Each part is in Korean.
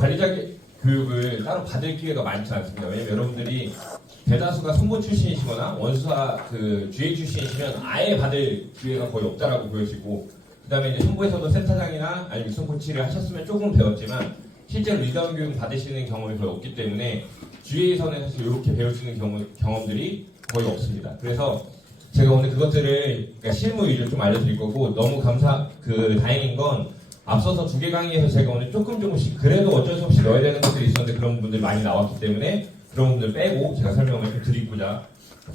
관리자 교육을 따로 받을 기회가 많지 않습니다. 왜냐면 여러분들이 대다수가 선보 출신이시거나 원수사 그 GA 출신이시면 아예 받을 기회가 거의 없다라고 보여지고, 그 다음에 이제 선보에서도 센터장이나 아니면 육성 코치를 하셨으면 조금 배웠지만 실제로 리더운 교육 받으시는 경험이 거의 없기 때문에 GA에서는 사실 이렇게 배울 수 있는 경험들이 거의 없습니다. 그래서 제가 오늘 그것들을 그러니까 실무 위주로 좀 알려드릴 거고, 너무 다행인 건 앞서서 2개 강의에서 제가 오늘 조금씩 그래도 어쩔 수 없이 넣어야 되는 것들이 있었는데 그런 분들 많이 나왔기 때문에 그런 분들 빼고 제가 설명을 좀 드리고자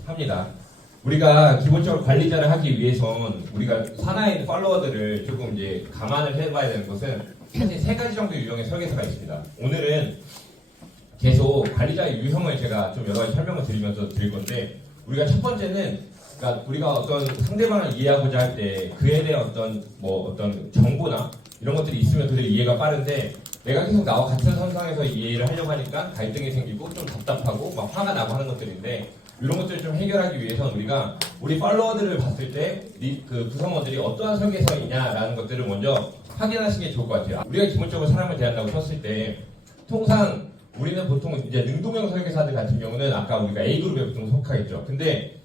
합니다. 우리가 기본적으로 관리자를 하기 위해선 우리가 산하에 있는 팔로워들을 조금 이제 감안을 해봐야 되는 것은 사실 3가지 정도 유형의 설계사가 있습니다. 오늘은 계속 관리자의 유형을 제가 좀 여러 가지 설명을 드리면서 드릴 건데, 우리가 첫 번째는 그러니까 우리가 어떤 상대방을 이해하고자 할 때 그에 대한 어떤 정보나 이런 것들이 있으면 그들이 이해가 빠른데, 내가 계속 나와 같은 선상에서 이해를 하려고 하니까 갈등이 생기고 좀 답답하고 막 화가 나고 하는 것들인데, 이런 것들을 좀 해결하기 위해서는 우리가 우리 팔로워들을 봤을 때 그 구성원들이 어떠한 설계서이냐라는 것들을 먼저 확인하시는 게 좋을 것 같아요. 우리가 기본적으로 사람을 대한다고 쳤을 때 통상 우리는 보통 이제 능동형 설계사들 같은 경우는 아까 우리가 A그룹에 보통 속하겠죠. 근데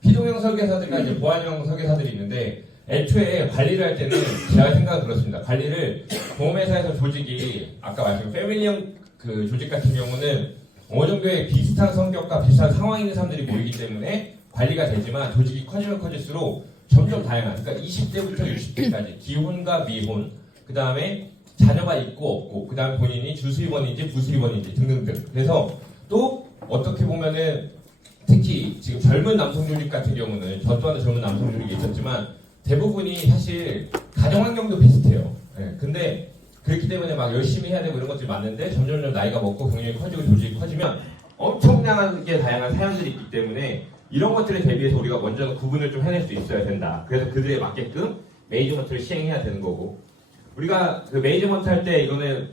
피동형 설계사들과 이제 보안형 설계사들이 있는데, 애초에 관리를 할 때는 제가 생각은 그렇습니다. 관리를 보험회사에서 조직이 아까 말씀드린 패밀리형 그 조직 같은 경우는 어느 정도의 비슷한 성격과 비슷한 상황에 있는 사람들이 모이기 때문에 관리가 되지만, 조직이 커지면 커질수록 점점 다양한, 그러니까 20대부터 60대까지 기혼과 미혼, 그 다음에 자녀가 있고 없고, 그 다음에 본인이 주수입원인지 부수입원인지 등등등. 그래서 또 어떻게 보면은 특히 지금 젊은 남성 조직 같은 경우는 저 또한 젊은 남성 조직이 있었지만 대부분이 사실 가정 환경도 비슷해요. 네, 근데 그렇기 때문에 막 열심히 해야 되고 이런 것들이 많은데 점점 나이가 먹고 병력이 커지고 조직이 커지면 엄청나게 다양한 사연들이 있기 때문에 이런 것들에 대비해서 우리가 먼저 구분을 좀 해낼 수 있어야 된다. 그래서 그들에 맞게끔 매니지먼트를 시행해야 되는 거고, 우리가 그 매니지먼트 할 때 이거는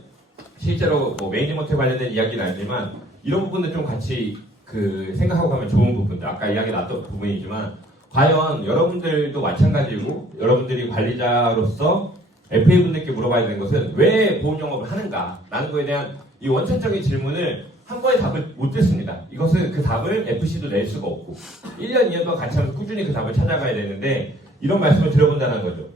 실제로 뭐 매니지먼트에 관련된 이야기는 아니지만 이런 부분들 좀 같이 그 생각하고 가면 좋은 부분들, 아까 이야기 나왔던 부분이지만 과연 여러분들도 마찬가지고 여러분들이 관리자로서 FA분들께 물어봐야 되는 것은 왜 보험 영업을 하는가 라는 거에 대한 이 원천적인 질문을 한 번에 답을 못 듣습니다. 이것은 그 답을 FC도 낼 수가 없고 1년 2년 동안 같이 하면서 꾸준히 그 답을 찾아가야 되는데, 이런 말씀을 들어본다는 거죠.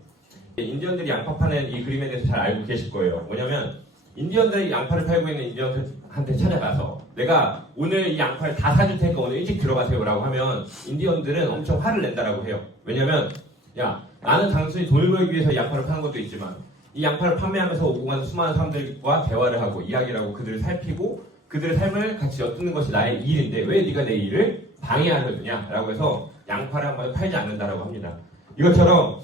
인디언들이 양파 파는 이 그림에 대해서 잘 알고 계실 거예요. 뭐냐면 인디언들이 양파를 팔고 있는 인디언한테 찾아가서 내가 오늘 이 양파를 다 사줄 테니까 오늘 일찍 들어가세요 라고 하면 인디언들은 엄청 화를 낸다라고 해요. 왜냐면 야, 나는 단순히 돈을 벌기 위해서 이 양파를 파는 것도 있지만 이 양파를 판매하면서 오고 가는 수많은 사람들과 대화를 하고 이야기를 하고 그들을 살피고 그들의 삶을 같이 엿듣는 것이 나의 일인데 왜 네가 내 일을 방해하려느냐 라고 해서 양파를 한 번에 팔지 않는다라고 합니다. 이것처럼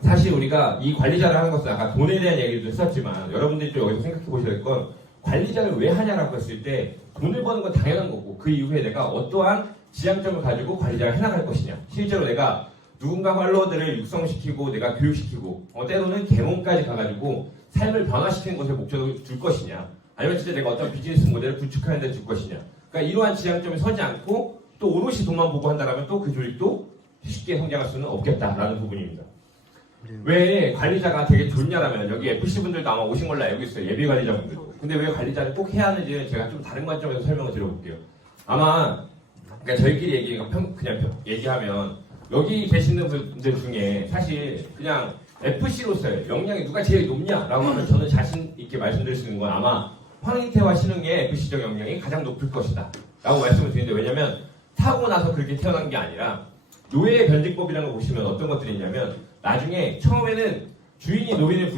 사실 우리가 이 관리자를 하는 것은 아까 돈에 대한 얘기도 했었지만 여러분들이 또 여기서 생각해 보셔야 될 건, 관리자를 왜 하냐라고 했을 때 돈을 버는 건 당연한 거고 그 이후에 내가 어떠한 지향점을 가지고 관리자를 해나갈 것이냐, 실제로 내가 누군가 팔로워들을 육성시키고 내가 교육시키고 때로는 개몽까지 가가지고 삶을 변화시키는 것에 목적을 줄 것이냐, 아니면 진짜 내가 어떤 비즈니스 모델을 구축하는 데 줄 것이냐. 그러니까 이러한 지향점에 서지 않고 또 오롯이 돈만 보고 한다면 또 그 조직도 쉽게 성장할 수는 없겠다라는 부분입니다. 왜 관리자가 되게 좋냐라면, 여기 FC분들도 아마 오신 걸로 알고 있어요. 예비관리자분들도. 근데 왜 관리자를 꼭 해야 하는지는 제가 좀 다른 관점에서 설명을 드려볼게요. 아마 그러니까 저희끼리 그냥 얘기하면 여기 계시는 분들 중에 사실 그냥 FC로서의 역량이 누가 제일 높냐라고 하면 저는 자신 있게 말씀드릴 수 있는 건 아마 황인태와 신흥의 FC적 역량이 가장 높을 것이다 라고 말씀을 드리는데, 왜냐면 타고나서 그렇게 태어난 게 아니라 노예 변직법이라는 거 보시면 어떤 것들이 있냐면, 나중에 처음에는 주인이 노예를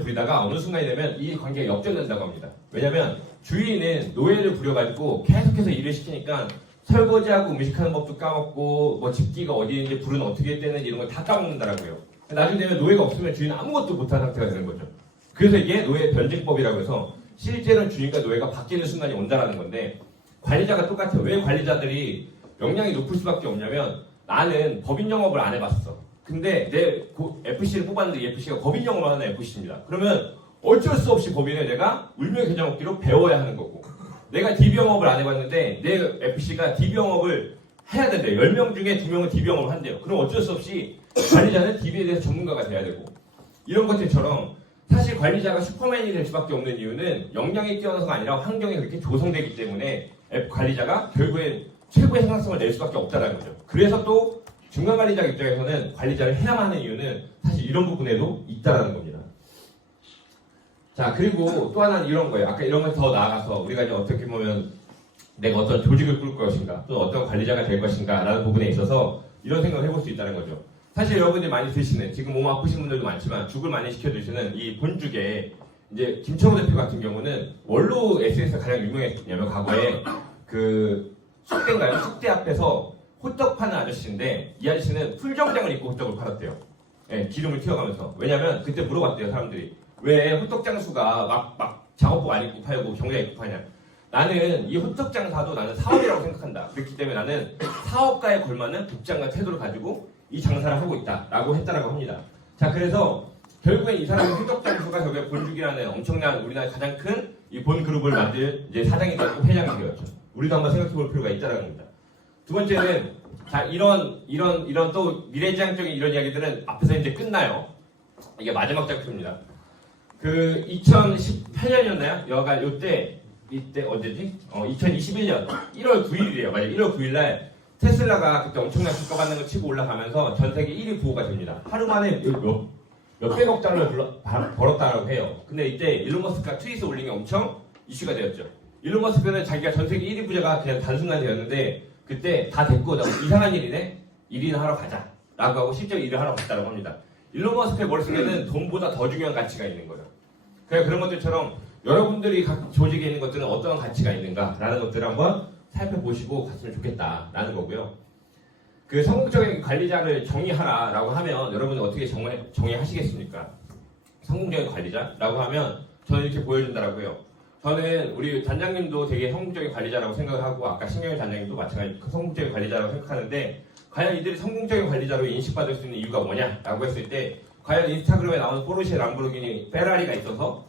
부리다가 어느 순간이 되면 이 관계가 역전된다고 합니다. 왜냐면 주인은 노예를 부려가지고 계속해서 일을 시키니까 설거지하고 음식하는 법도 까먹고 뭐 집기가 어디 있는지 불은 어떻게 떼는지 이런 걸 다 까먹는다라고요. 나중에 되면 노예가 없으면 주인은 아무것도 못한 상태가 되는 거죠. 그래서 이게 노예 변직법이라고 해서 실제로는 주인과 노예가 바뀌는 순간이 온다라는 건데, 관리자가 똑같아요. 왜 관리자들이 역량이 높을 수밖에 없냐면, 나는 법인 영업을 안 해봤어. 근데 내 FC를 뽑았는데 이 FC가 법인 영업을 하는 FC입니다. 그러면 어쩔 수 없이 법인을 내가 울며 겨자 먹기로 배워야 하는 거고, 내가 DB 영업을 안 해봤는데 내 FC가 DB 영업을 해야 된대요. 10명 중에 2명은 DB 영업을 한대요. 그럼 어쩔 수 없이 관리자는 DB에 대해서 전문가가 돼야 되고, 이런 것들처럼 사실 관리자가 슈퍼맨이 될 수밖에 없는 이유는 역량이 뛰어나서가 아니라 환경이 그렇게 조성되기 때문에 관리자가 결국엔 최고의 생산성을 낼 수밖에 없다는 거죠. 그래서 또 중간 관리자 입장에서는 관리자를 해야만 하는 이유는 사실 이런 부분에도 있다라는 겁니다. 자, 그리고 또 하나는 이런 거예요. 아까 이런 걸 더 나아가서 우리가 이제 어떻게 보면 내가 어떤 조직을 꾸릴 것인가, 또 어떤 관리자가 될 것인가 라는 부분에 있어서 이런 생각을 해볼 수 있다는 거죠. 사실 여러분들이 많이 드시는, 지금 몸 아프신 분들도 많지만 죽을 많이 시켜 드시는 이 본죽에 이제 김철호 대표 같은 경우는 원로 SNS가 가장 유명했냐면 과거에 그 숙대인가요? 숙대 앞에서 호떡 파는 아저씨인데 이 아저씨는 풀정장을 입고 호떡을 팔았대요. 네, 기름을 튀어가면서. 왜냐면 그때 물어봤대요, 사람들이. 왜 호떡 장수가 막 작업복 안 입고 팔고 경장 입고 파냐. 나는 이 호떡 장사도 나는 사업이라고 생각한다. 그렇기 때문에 나는 사업가에 걸맞는 복장과 태도를 가지고 이 장사를 하고 있다라고 했다라고 합니다. 자, 그래서 결국엔 이 사람은 호떡 장수가 결국에 본죽이라는 엄청난 우리나라 가장 큰 이 본 그룹을 만들 이제 사장이 되고 회장이 되었죠. 우리도 한번 생각해 볼 필요가 있다라는 겁니다. 두 번째는 자, 이런 또 미래지향적인 이런 이야기들은 앞에서 이제 끝나요. 이게 마지막 작품입니다. 그 2018년이었나요? 여가 요때 이때 언제지? 2021년 1월 9일이래요. 맞아요. 1월 9일날 테슬라가 그때 엄청난 주가 받는 거 치고 올라가면서 전 세계 1위 부호가 됩니다. 하루 만에 몇백억 달러를 벌었다고 해요. 근데 이때 일론 머스크가 트윗을 올린 게 엄청 이슈가 되었죠. 일론 머스크는 자기가 전 세계 1위 부자가 그냥 단순간 되었는데 그때 다 됐고 이상한 일이네? 일이나 하러 가자 라고 하고 실제로 일을 하러 갔다고 합니다. 일론 머스크의 머릿속에는 돈보다 더 중요한 가치가 있는 거예요. 그러니까 그런 것들처럼 여러분들이 각 조직에 있는 것들은 어떤 가치가 있는가라는 것들을 한번 살펴보시고 갔으면 좋겠다라는 거고요. 그 성공적인 관리자를 정의하라라고 하면 여러분은 어떻게 정의하시겠습니까? 성공적인 관리자라고 하면 저는 이렇게 보여준다라고 해요. 저는 우리 단장님도 되게 성공적인 관리자라고 생각을 하고 아까 신경일 단장님도 마찬가지로 성공적인 관리자라고 생각하는데 과연 이들이 성공적인 관리자로 인식받을 수 있는 이유가 뭐냐라고 했을 때 과연 인스타그램에 나오는 포르쉐, 람보르기니, 페라리가 있어서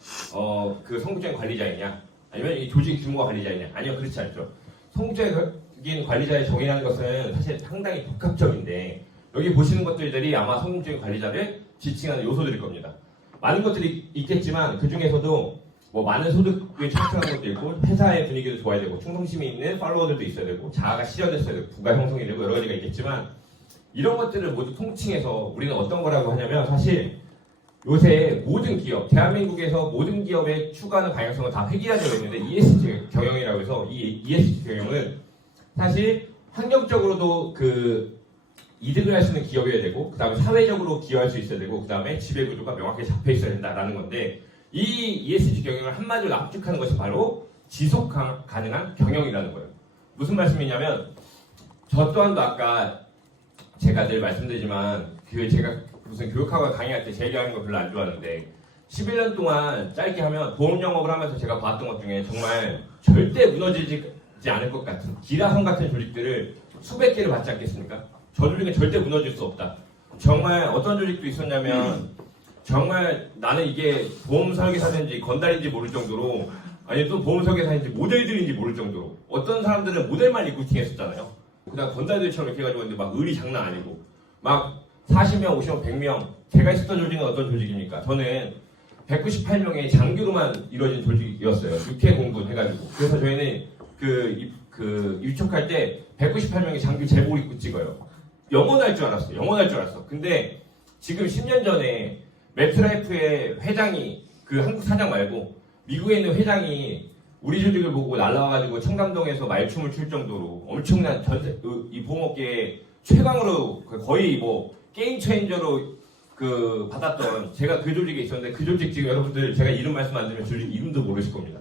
그 성공적인 관리자이냐 아니면 이 조직 규모가 관리자이냐 아니요 그렇지 않죠. 성공적인 관리자의 정의라는 것은 사실 상당히 복합적인데 여기 보시는 것들이 아마 성공적인 관리자를 지칭하는 요소들일 겁니다. 많은 것들이 있겠지만 그 중에서도 뭐 많은 소득을 창출하는 것도 있고 회사의 분위기도 좋아야 되고 충성심이 있는 팔로워들도 있어야 되고 자아가 실현됐어야 되고 부가 형성이 되고 여러 가지가 있겠지만 이런 것들을 모두 통칭해서 우리는 어떤 거라고 하냐면 사실 요새 모든 기업, 대한민국에서 모든 기업의 추구하는 방향성은 다 획일화되어 있는데 ESG 경영이라고 해서 이 ESG 경영은 사실 환경적으로도 그 이득을 할 수 있는 기업이어야 되고 그 다음에 사회적으로 기여할 수 있어야 되고 그 다음에 지배구조가 명확하게 잡혀 있어야 된다라는 건데 이 ESG 경영을 한마디로 압축하는 것이 바로 지속 가능한 경영이라는 거예요. 무슨 말씀이냐면 저 또한도 아까 제가 늘 말씀드리지만 제가 무슨 교육학과 강의할 때 제 얘기하는 거 별로 안 좋아하는데 11년 동안 짧게 하면 보험 영업을 하면서 제가 봤던 것 중에 정말 절대 무너지지 않을 것 같은 기라성 같은 조직들을 수백 개를 봤지 않겠습니까? 저 조직은 절대 무너질 수 없다. 정말 어떤 조직도 있었냐면 정말 나는 이게 보험 설계사인지 건달인지 모를 정도로 아니 또 보험 설계사인지 모델들인지 모를 정도로 어떤 사람들은 모델만 리크루팅했었잖아요. 그다음 건달들처럼 이렇게 해가지고 근데 막 의리 장난 아니고 막 40명, 50명, 100명 제가 있었던 조직은 어떤 조직입니까? 저는 198명의 장교로만 이루어진 조직이었어요. 6회 공군 해가지고 그래서 저희는 그 입촉할 때 198명의 장교 제복 입고 찍어요. 영원할 줄 알았어. 영원할 줄 알았어. 근데 지금 10년 전에 매트라이프의 회장이 그 한국 사장 말고 미국에 있는 회장이 우리 조직을 보고 날라와가지고 청담동에서 말춤을 출 정도로 엄청난 이 보험업계의 최강으로 거의 뭐 게임 체인저로 그 받았던 제가 그 조직에 있었는데 그 조직 지금 여러분들 제가 이름 말씀 안 드리면 조직 이름도 모르실 겁니다.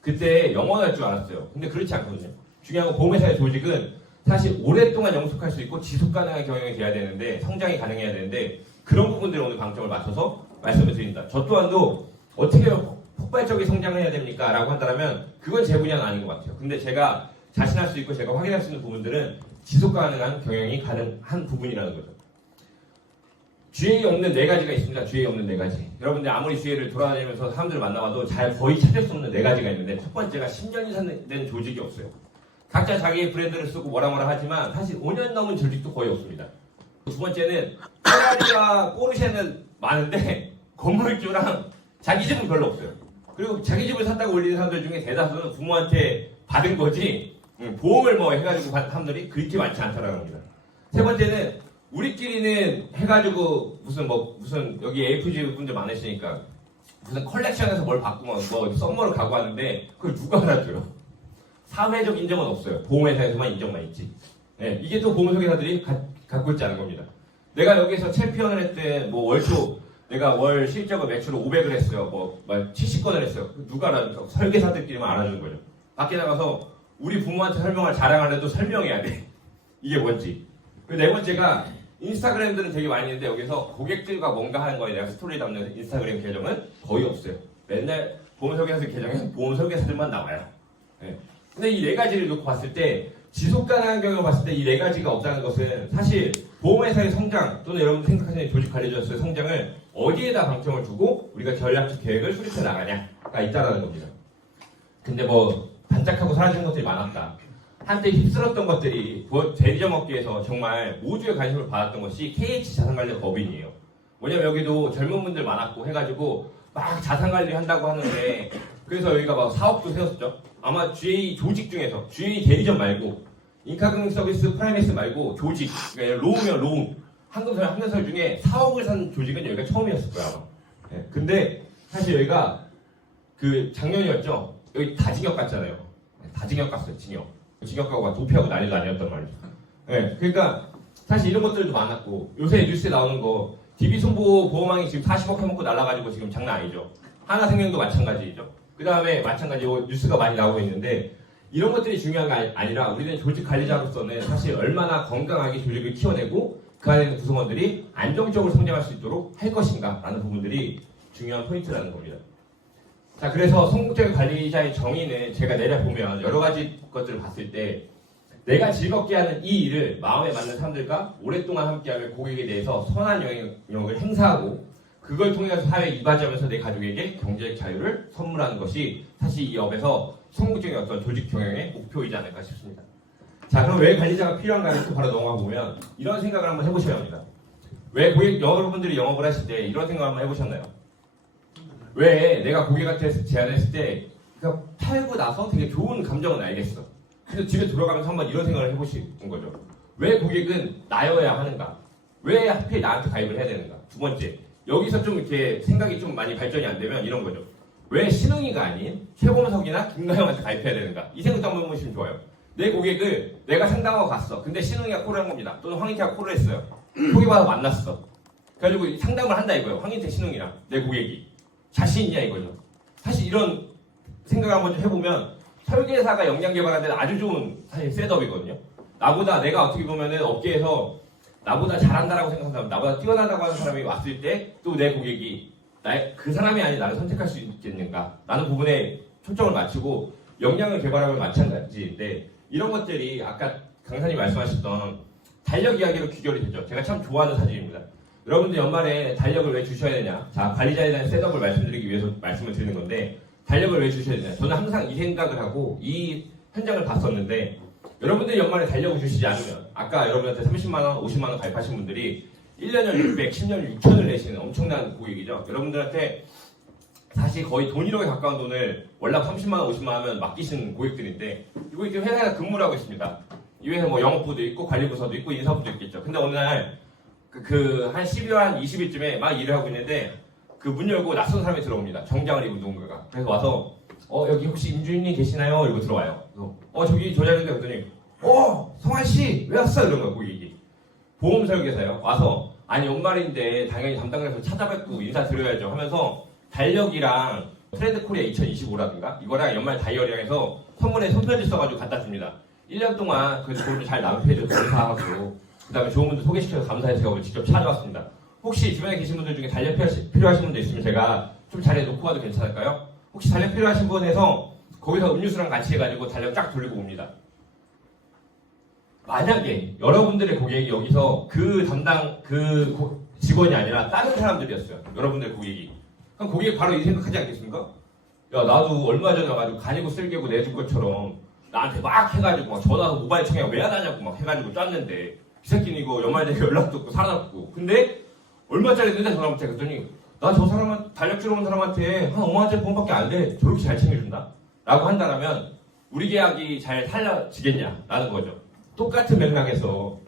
그때 영원할 줄 알았어요. 근데 그렇지 않거든요. 중요한 건 보험회사의 조직은 사실 오랫동안 영속할 수 있고 지속 가능한 경영이 돼야 되는데 성장이 가능해야 되는데 그런 부분들에 오늘 방점을 맞춰서 말씀을 드립니다. 저 또한도 어떻게 폭발적인 성장을 해야 됩니까? 라고 한다면 그건 제 분야는 아닌 것 같아요. 근데 제가 자신할 수 있고 제가 확인할 수 있는 부분들은 지속 가능한 경영이 가능한 부분이라는 거죠. GA 없는 4가지가 있습니다. GA 없는 4가지. 여러분들 아무리 GA를 돌아다니면서 사람들을 만나봐도 거의 찾을 수 없는 4가지가 있는데 첫 번째가 10년 이상 된 조직이 없어요. 각자 자기의 브랜드를 쓰고 뭐라 하지만 사실 5년 넘은 조직도 거의 없습니다. 두 번째는 페라리와 포르쉐는 많은데 건물주랑 자기 집은 별로 없어요. 그리고 자기 집을 샀다고 올리는 사람들 중에 대다수는 부모한테 받은 거지 보험을 뭐 해가지고 받은 사람들이 그렇게 많지 않다라는 겁니다. 세 번째는 우리끼리는 해가지고 무슨 여기 AFG 분들 많으시니까 무슨 컬렉션에서 뭘 받고 뭐 썸머를 가고 하는데 그걸 누가 알아줘요? 사회적 인정은 없어요. 보험회사에서만 인정만 있지. 네, 이게 또 보험회사들이 갖고 있지 않은 겁니다. 내가 여기서 챔피언을 했대, 뭐 월초 내가 월 실적을 매출을 500을 했어요. 뭐 70건을 했어요. 누가 알아주니까 설계사들끼리만 알아주는 거죠. 밖에 나가서 우리 부모한테 설명을 자랑하려도 설명해야 돼. 이게 뭔지. 네 번째가 인스타그램들은 되게 많이 있는데 여기서 고객들과 뭔가 하는 거에 대한 스토리 담는 인스타그램 계정은 거의 없어요. 맨날 보험 설계사 계정에 보험 설계사들만 나와요. 네. 근데 이 네 가지를 놓고 봤을 때 지속 가능한 경우를 봤을 때 이 네 가지가 없다는 것은 사실 보험회사의 성장 또는 여러분들 생각하시는 조직 관리자로서의 성장을 어디에다 방점을 두고 우리가 전략적 계획을 수립해 나가냐가 있다는 겁니다. 근데 뭐 반짝하고 사라지는 것들이 많았다. 한때 휩쓸었던 것들이 대리점 업계에서 정말 모두의 관심을 받았던 것이 KH 자산관리 법인이에요. 뭐냐면 여기도 젊은 분들 많았고 해가지고 막 자산관리 한다고 하는데 그래서 여기가 막 사업도 세웠었죠. 아마 GA 조직 중에서 GA 대리점 말고 인카금 서비스 프라이메스 말고 조직 그러니까 로우면 로우 한금설 중에 4억을 산 조직은 여기가 처음이었을 거야 아마. 네. 근데 사실 여기가 그 작년이었죠. 여기 다 징역 갔잖아요. 다 징역 갔어요. 징역 가고 막 도피하고 난리도 아니었단 말이죠. 네. 그러니까 사실 이런 것들도 많았고 요새 뉴스에 나오는 거 DB손보 보험왕이 지금 40억 해먹고 날라가지고 지금 장난 아니죠. 하나생명도 마찬가지죠. 그 다음에 마찬가지로 뉴스가 많이 나오고 있는데 이런 것들이 중요한 게 아니라 우리는 조직 관리자로서는 사실 얼마나 건강하게 조직을 키워내고 그 안에 있는 구성원들이 안정적으로 성장할 수 있도록 할 것인가 라는 부분들이 중요한 포인트라는 겁니다. 자, 그래서 성공적인 관리자의 정의는 제가 내려보면 여러 가지 것들을 봤을 때 내가 즐겁게 하는 이 일을 마음에 맞는 사람들과 오랫동안 함께하며 고객에 대해서 선한 영향력을 행사하고 그걸 통해서 사회에 이바지하면서 내 가족에게 경제적 자유를 선물하는 것이 사실 이 업에서 성공적인 어떤 조직 경영의 목표이지 않을까 싶습니다. 자, 그럼 왜 관리자가 필요한가를 또 바로 넘어가 보면 이런 생각을 한번 해보셔야 합니다. 왜 고객 여러분들이 영업을 하실 때 이런 생각을 한번 해보셨나요? 왜 내가 고객한테 제안했을 때 그러니까 팔고 나서 되게 좋은 감정은 알겠어. 그래서 집에 돌아가면서 한번 이런 생각을 해보시는 거죠. 왜 고객은 나여야 하는가? 왜 하필 나한테 가입을 해야 되는가? 두 번째, 여기서 좀 이렇게 생각이 좀 많이 발전이 안 되면 이런 거죠. 왜 신웅이가 아닌 최범석이나 김가영한테 가입해야 되는가? 이 생각도 한번 해보시면 좋아요. 내 고객을 내가 상담하고 갔어. 근데 신웅이가 콜을 한 겁니다. 또는 황인태가 콜을 했어요. 소개받아 만났어. 그래가지고 상담을 한다 이거예요. 황인태, 신웅이랑 내 고객이. 자신 있냐 이거죠. 사실 이런 생각을 한번 좀 해보면 설계사가 역량 개발하는 아주 좋은 사실 셋업이거든요. 나보다 내가 어떻게 보면은 업계에서 나보다 잘한다라고 생각하는 사람, 나보다 뛰어나다고 하는 사람이 왔을 때 또 내 고객이 그 사람이 아닌 나를 선택할 수 있겠는가 라는 부분에 초점을 맞추고 역량을 개발하면 마찬가지인데 이런 것들이 아까 강사님 말씀하셨던 달력 이야기로 귀결이 되죠. 제가 참 좋아하는 사실입니다. 여러분들 연말에 달력을 왜 주셔야 되냐? 자, 관리자에 대한 셋업을 말씀드리기 위해서 말씀을 드리는 건데 달력을 왜 주셔야 되냐? 저는 항상 이 생각을 하고 이 현장을 봤었는데 여러분들이 연말에 달력을 주시지 않으면 아까 여러분한테 30만원, 50만원 가입하신 분들이 1년을 600, 10년을 6천을 내시는 엄청난 고객이죠. 여러분들한테 사실 거의 돈 1억에 가까운 돈을 월납 30만원, 50만원 하면 맡기시는 고객들인데 이 고객들 회사에 근무를 하고 있습니다. 이 회사 뭐 영업부도 있고 관리부서도 있고 인사부도 있겠죠. 근데 어느 날 한 12월 한 20일쯤에 막 일을 하고 있는데 그 문 열고 낯선 사람이 들어옵니다. 정장을 입은 누군가가. 그래서 와서 여기 혹시 임주인님 계시나요? 이러고 들어와요. 그래서 저기 저 자리인데 그랬더니 성환씨 왜 왔어? 이런 거야 고객이. 보험 설계사요. 와서 아니 연말인데 당연히 담당자에서 찾아뵙고 인사드려야죠 하면서 달력이랑 트렌드 코리아 2025라든가 이거랑 연말 다이어리랑 해서 선물에 손편지 써가지고 갖다 줍니다. 1년 동안 그 돈을 잘 낭패해줘서 감사하고 그 다음에 좋은 분들 소개시켜서 감사해서 제가 오늘 직접 찾아왔습니다. 혹시 주변에 계신 분들 중에 달력 필요하신 분들 있으면 제가 좀 자리에 놓고 와도 괜찮을까요? 혹시 달력 필요하신 분 해서 거기서 음료수랑 같이 해가지고 달력 쫙 돌리고 옵니다. 만약에 여러분들의 고객이 여기서 그 담당 직원이 아니라 다른 사람들이었어요. 여러분들의 고객이. 그럼 고객이 바로 이 생각하지 않겠습니까? 야 나도 얼마 전에 와가지고 간이고 쓸개고 내줄 것처럼 나한테 막 해가지고 막 전화도 모바일 청약 왜 안 하냐고 막 해가지고 짰는데 이 새끼는 이거 연말 되게 연락도 없고 살아났고 근데 얼마짜리 있는데 전화 못 해. 그랬더니 나 저 사람은 달력 들어온 사람한테 한 5만 원짜리 폰밖에 안 돼. 저렇게 잘 챙겨준다? 라고 한다면 우리 계약이 잘 살려지겠냐라는 거죠. 똑같은 맥락에서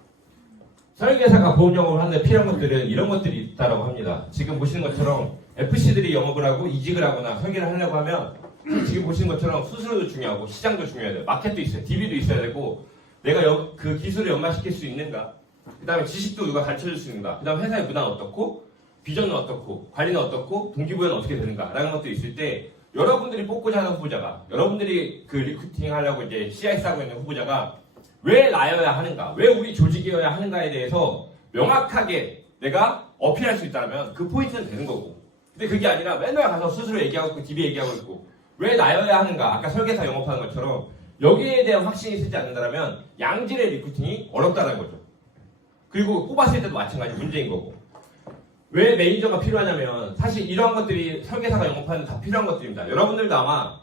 설계사가 보험 영업을 하는데 필요한 것들은 이런 것들이 있다고 합니다. 지금 보시는 것처럼 FC들이 영업을 하고 이직을 하거나 설계를 하려고 하면 지금 보시는 것처럼 수수료도 중요하고 시장도 중요해요. 마켓도 있어요. DB도 있어야 되고 내가 그 기술을 연마시킬 수 있는가, 그 다음에 지식도 누가 가르쳐줄 수 있는가, 그 다음에 회사의 문화는 어떻고 비전은 어떻고 관리는 어떻고 동기부여는 어떻게 되는가 라는 것들이 있을 때 여러분들이 뽑고자 하는 후보자가, 여러분들이 그 리크루팅 하려고 이제 CIS 하고 있는 후보자가 왜 나여야 하는가, 왜 우리 조직이어야 하는가에 대해서 명확하게 내가 어필할 수 있다면 그 포인트는 되는 거고, 근데 그게 아니라 맨날 가서 스스로 얘기하고 있고 DB 얘기하고 있고 왜 나여야 하는가, 아까 설계사 영업하는 것처럼 여기에 대한 확신이 쓰지 않는다면 양질의 리크루팅이 어렵다는 거죠. 그리고 뽑았을 때도 마찬가지 문제인 거고. 왜 매니저가 필요하냐면 사실 이러한 것들이 설계사가 영업하는 다 필요한 것들입니다. 여러분들도 아마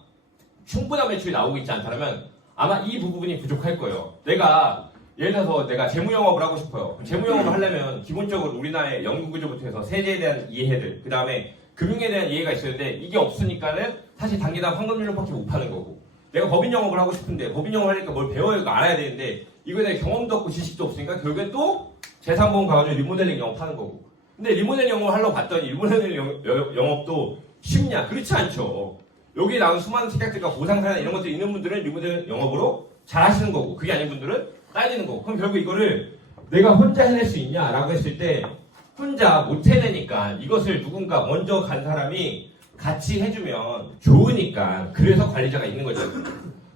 충분한 매출이 나오고 있지 않다면 아마 이 부분이 부족할 거예요. 내가 예를 들어서 내가 재무 영업을 하고 싶어요. 재무 영업을 하려면 기본적으로 우리나라의 연구 구조부터 해서 세제에 대한 이해들, 그 다음에 금융에 대한 이해가 있어야 되는데 이게 없으니까는 사실 단기당 황금률밖에 못 파는 거고, 내가 법인 영업을 하고 싶은데 법인 영업을 하니까 뭘 배워야 이거 알아야 되는데 이거에 대한 경험도 없고 지식도 없으니까 결국엔 또 재산보험 가가지고 리모델링 영업하는 거고. 근데 리모델링 영업을 하려고 봤더니 리모델링 영업도 쉽냐? 그렇지 않죠. 여기에 나온 수많은 책약들과 보상사나 이런 것들이 있는 분들은 리모델링 영업으로 잘 하시는 거고, 그게 아닌 분들은 딸리는 거고. 그럼 결국 이거를 내가 혼자 해낼 수 있냐라고 했을 때 혼자 못 해내니까 이것을 누군가 먼저 간 사람이 같이 해주면 좋으니까, 그래서 관리자가 있는 거죠.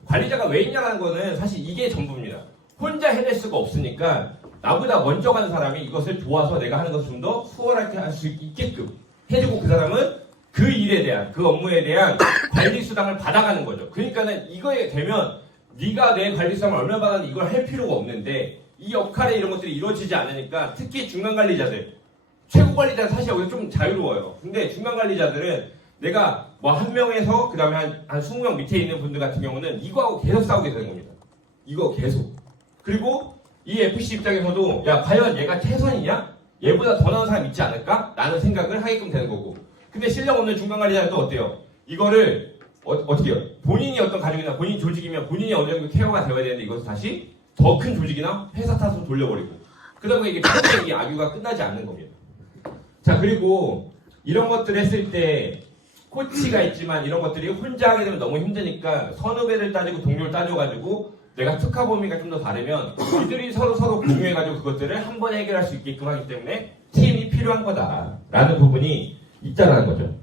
관리자가 왜 있냐라는 거는 사실 이게 전부입니다. 혼자 해낼 수가 없으니까 나보다 먼저 간 사람이 이것을 도와서 내가 하는 것을 좀 더 수월하게 할 수 있게끔 해주고, 그 사람은 그 일에 대한, 그 업무에 대한 관리 수당을 받아가는 거죠. 그러니까는 이거에 되면 네가 내 관리 수당을 얼마 받았는데 이걸 할 필요가 없는데, 이 역할에 이런 것들이 이루어지지 않으니까 특히 중간 관리자들, 최고 관리자는 사실 여기서 좀 자유로워요. 근데 중간 관리자들은 내가 뭐 한 명에서 그 다음에 한 20명 밑에 있는 분들 같은 경우는 이거하고 계속 싸우게 되는 겁니다. 이거 계속. 그리고 이 FC 입장에서도 야 과연 얘가 최선이냐? 얘보다 더 나은 사람 있지 않을까? 라는 생각을 하게끔 되는 거고. 근데 실력 없는 중간 관리자는 또 어때요? 이거를 어떻게 해요? 본인이 어떤 가족이나 본인 조직이면 본인이 어느 정도 케어가 되어야 되는데 이것을 다시 더 큰 조직이나 회사 탓으로 돌려버리고, 그러다 이게 평생 이 악유가 끝나지 않는 겁니다. 자, 그리고 이런 것들을 했을 때 코치가 있지만 이런 것들이 혼자 하게 되면 너무 힘드니까 선후배를 따지고 동료를 따져가지고 내가 특화 범위가 좀 더 다르면 이들이 서로 공유해가지고 그것들을 한 번에 해결할 수 있게끔 하기 때문에 팀이 필요한 거다라는 부분이 있다라는 거죠.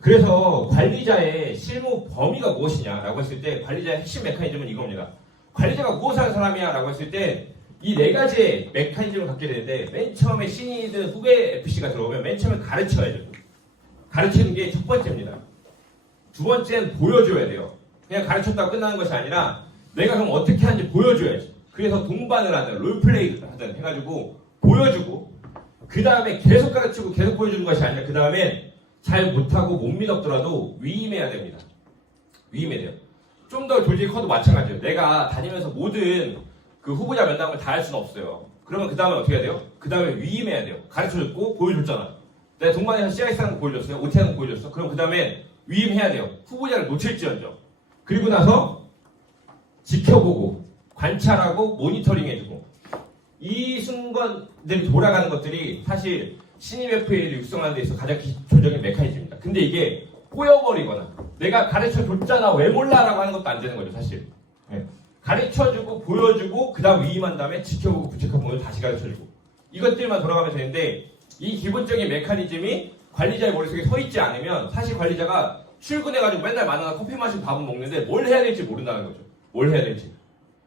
그래서 관리자의 실무 범위가 무엇이냐라고 했을 때 관리자의 핵심 메커니즘은 이겁니다. 관리자가 무엇을 하는 사람이야 라고 했을 때 이 네 가지의 메커니즘을 갖게 되는데, 맨 처음에 신이든 후배 FC가 들어오면 맨 처음에 가르쳐야죠. 가르치는 게 첫 번째입니다. 두 번째는 보여줘야 돼요. 그냥 가르쳤다고 끝나는 것이 아니라 내가 그럼 어떻게 하는지 보여줘야지. 그래서 동반을 하든 롤플레이를 하든 해가지고 보여주고, 그 다음에 계속 가르치고 계속 보여주는 것이 아니라 그 다음에 잘 못하고 못 믿었더라도 위임해야 됩니다. 위임해야 돼요. 좀 더 조직이 커도 마찬가지예요. 내가 다니면서 모든 그 후보자 면담을 다 할 수는 없어요. 그러면 그 다음에 어떻게 해야 돼요? 그 다음에 위임해야 돼요. 가르쳐줬고 보여줬잖아. 내가 동반에서 CIS 하는 거 보여줬어요. OT 하는 거 보여줬어. 그럼 그 다음에 위임해야 돼요. 후보자를 놓칠지언정. 그리고 나서 지켜보고 관찰하고 모니터링 해주고, 이 순간들이 돌아가는 것들이 사실 신입 FA를 육성하는 데 있어서 가장 기초적인 메커니즘입니다. 근데 이게 꼬여버리거나 내가 가르쳐줬잖아 왜 몰라라고 하는 것도 안 되는 거죠. 사실 가르쳐주고 보여주고 그 다음 위임한 다음에 지켜보고 부책하고 다시 가르쳐주고, 이것들만 돌아가면 되는데 이 기본적인 메커니즘이 관리자의 머릿속에 서 있지 않으면 사실 관리자가 출근해가지고 맨날 만나서 커피 마시고 밥은 먹는데 뭘 해야 될지 모른다는 거죠. 뭘 해야 될지.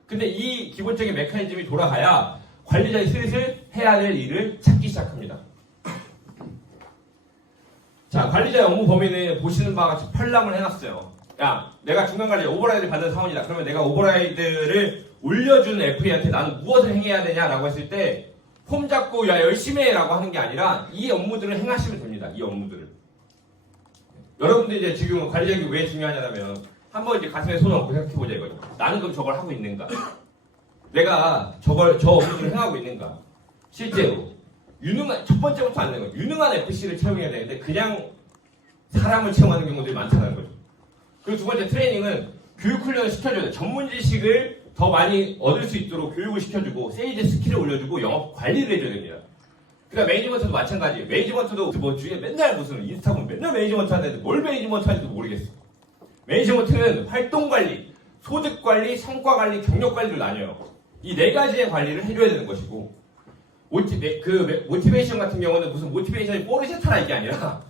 근데 이 기본적인 메커니즘이 돌아가야 관리자의 슬슬 해야 될 일을 찾기 시작합니다. 자, 관리자의 업무 범위는 보시는 바와 같이 편람을 해놨어요. 야, 내가 중간관리자 오버라이드를 받는 사원이다. 그러면 내가 오버라이드를 올려주는 FA한테 나는 무엇을 행해야 되냐라고 했을 때 폼 잡고 야 열심히 해라고 하는 게 아니라 이 업무들을 행하시면 됩니다. 이 업무들을. 여러분들 이제 지금 관리자가 왜 중요하냐면 한번 이제 가슴에 손을 얹고 생각해보자 이거죠. 나는 그럼 저걸 하고 있는가? 내가 저 업무들을 행하고 있는가? 실제로 유능한, 첫 번째부터 안 되는 거예요. 유능한 FC를 채용해야 되는데 그냥 사람을 채용하는 경우들이 많다는 거죠. 그리고 두 번째 트레이닝은 교육 훈련을 시켜줘야 돼. 전문 지식을 더 많이 얻을 수 있도록 교육을 시켜주고 세일즈 스킬을 올려주고 영업 관리를 해줘야 됩니다. 그러니까 매니지먼트도 마찬가지예요. 매니지먼트도 뭐 주위에 맨날 무슨 인스타 보면 맨날 매니지먼트 하는데 뭘 매니지먼트 하는지도 모르겠어. 매니지먼트는 활동 관리, 소득 관리, 성과 관리, 경력 관리를 나뉘어요. 이 네 가지의 관리를 해줘야 되는 것이고 모티베이션 같은 경우는 무슨 모티베이션이 뽀르세타라 이게 아니라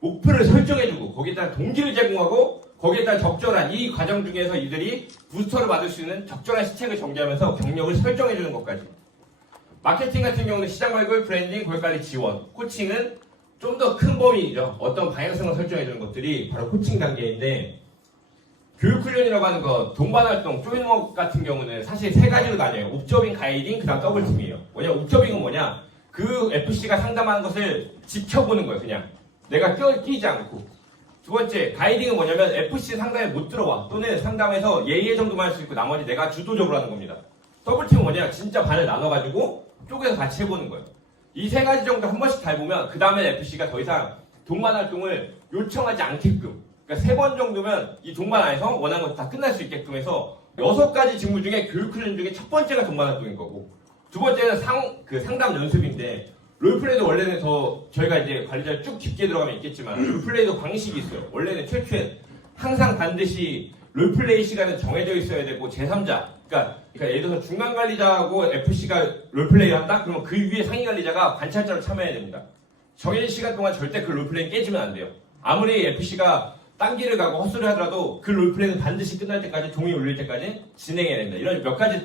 목표를 설정해주고 거기에다 동기를 제공하고 거기에다 적절한 이 과정 중에서 이들이 부스터를 받을 수 있는 적절한 시책을 전개하면서 경력을 설정해주는 것까지. 마케팅 같은 경우는 시장 발굴, 브랜딩, 고객관리 지원. 코칭은 좀 더 큰 범위이죠. 어떤 방향성을 설정해주는 것들이 바로 코칭 단계인데 교육훈련이라고 하는 거, 동반활동, 조인워크 같은 경우는 사실 세 가지로 나뉘어요. 옵저빙, 가이딩, 그 다음 더블팀이에요. 뭐냐, 옵저빙은 뭐냐, 그 FC가 상담하는 것을 지켜보는 거예요. 그냥 내가 끼지 않고. 두 번째, 가이딩은 뭐냐면 FC 상담에 못 들어와 또는 상담에서 예의 정도만 할 수 있고 나머지 내가 주도적으로 하는 겁니다. 더블팀은 뭐냐, 진짜 반을 나눠가지고 쪼개서 같이 해보는 거예요. 이 세 가지 정도 한 번씩 다 해보면 그 다음에 FC가 더 이상 동반활동을 요청하지 않게끔, 그러니까 3번 정도면 이 동반 안에서 원하는 것 다 끝날 수 있게끔 해서 6가지 직무 중에 교육훈련 중에 첫 번째가 동반활동인 거고 두 번째는 상담 연습인데 롤플레이도 원래는 더 저희가 이제 관리자를 쭉 깊게 들어가면 있겠지만 롤플레이도 방식이 있어요. 원래는 최초엔 항상 반드시 롤플레이 시간은 정해져 있어야 되고 제3자 그러니까 예를 들어서 중간 관리자하고 FC가 롤플레이를 한다? 그러면 그 위에 상위 관리자가 관찰자로 참여해야 됩니다. 정해진 시간 동안 절대 그 롤플레이 깨지면 안 돼요. 아무리 FC가 딴 길을 가고 헛소리 하더라도 그 롤플레이는 반드시 끝날 때까지 종이 울릴 때까지 진행해야 됩니다. 이런 몇 가지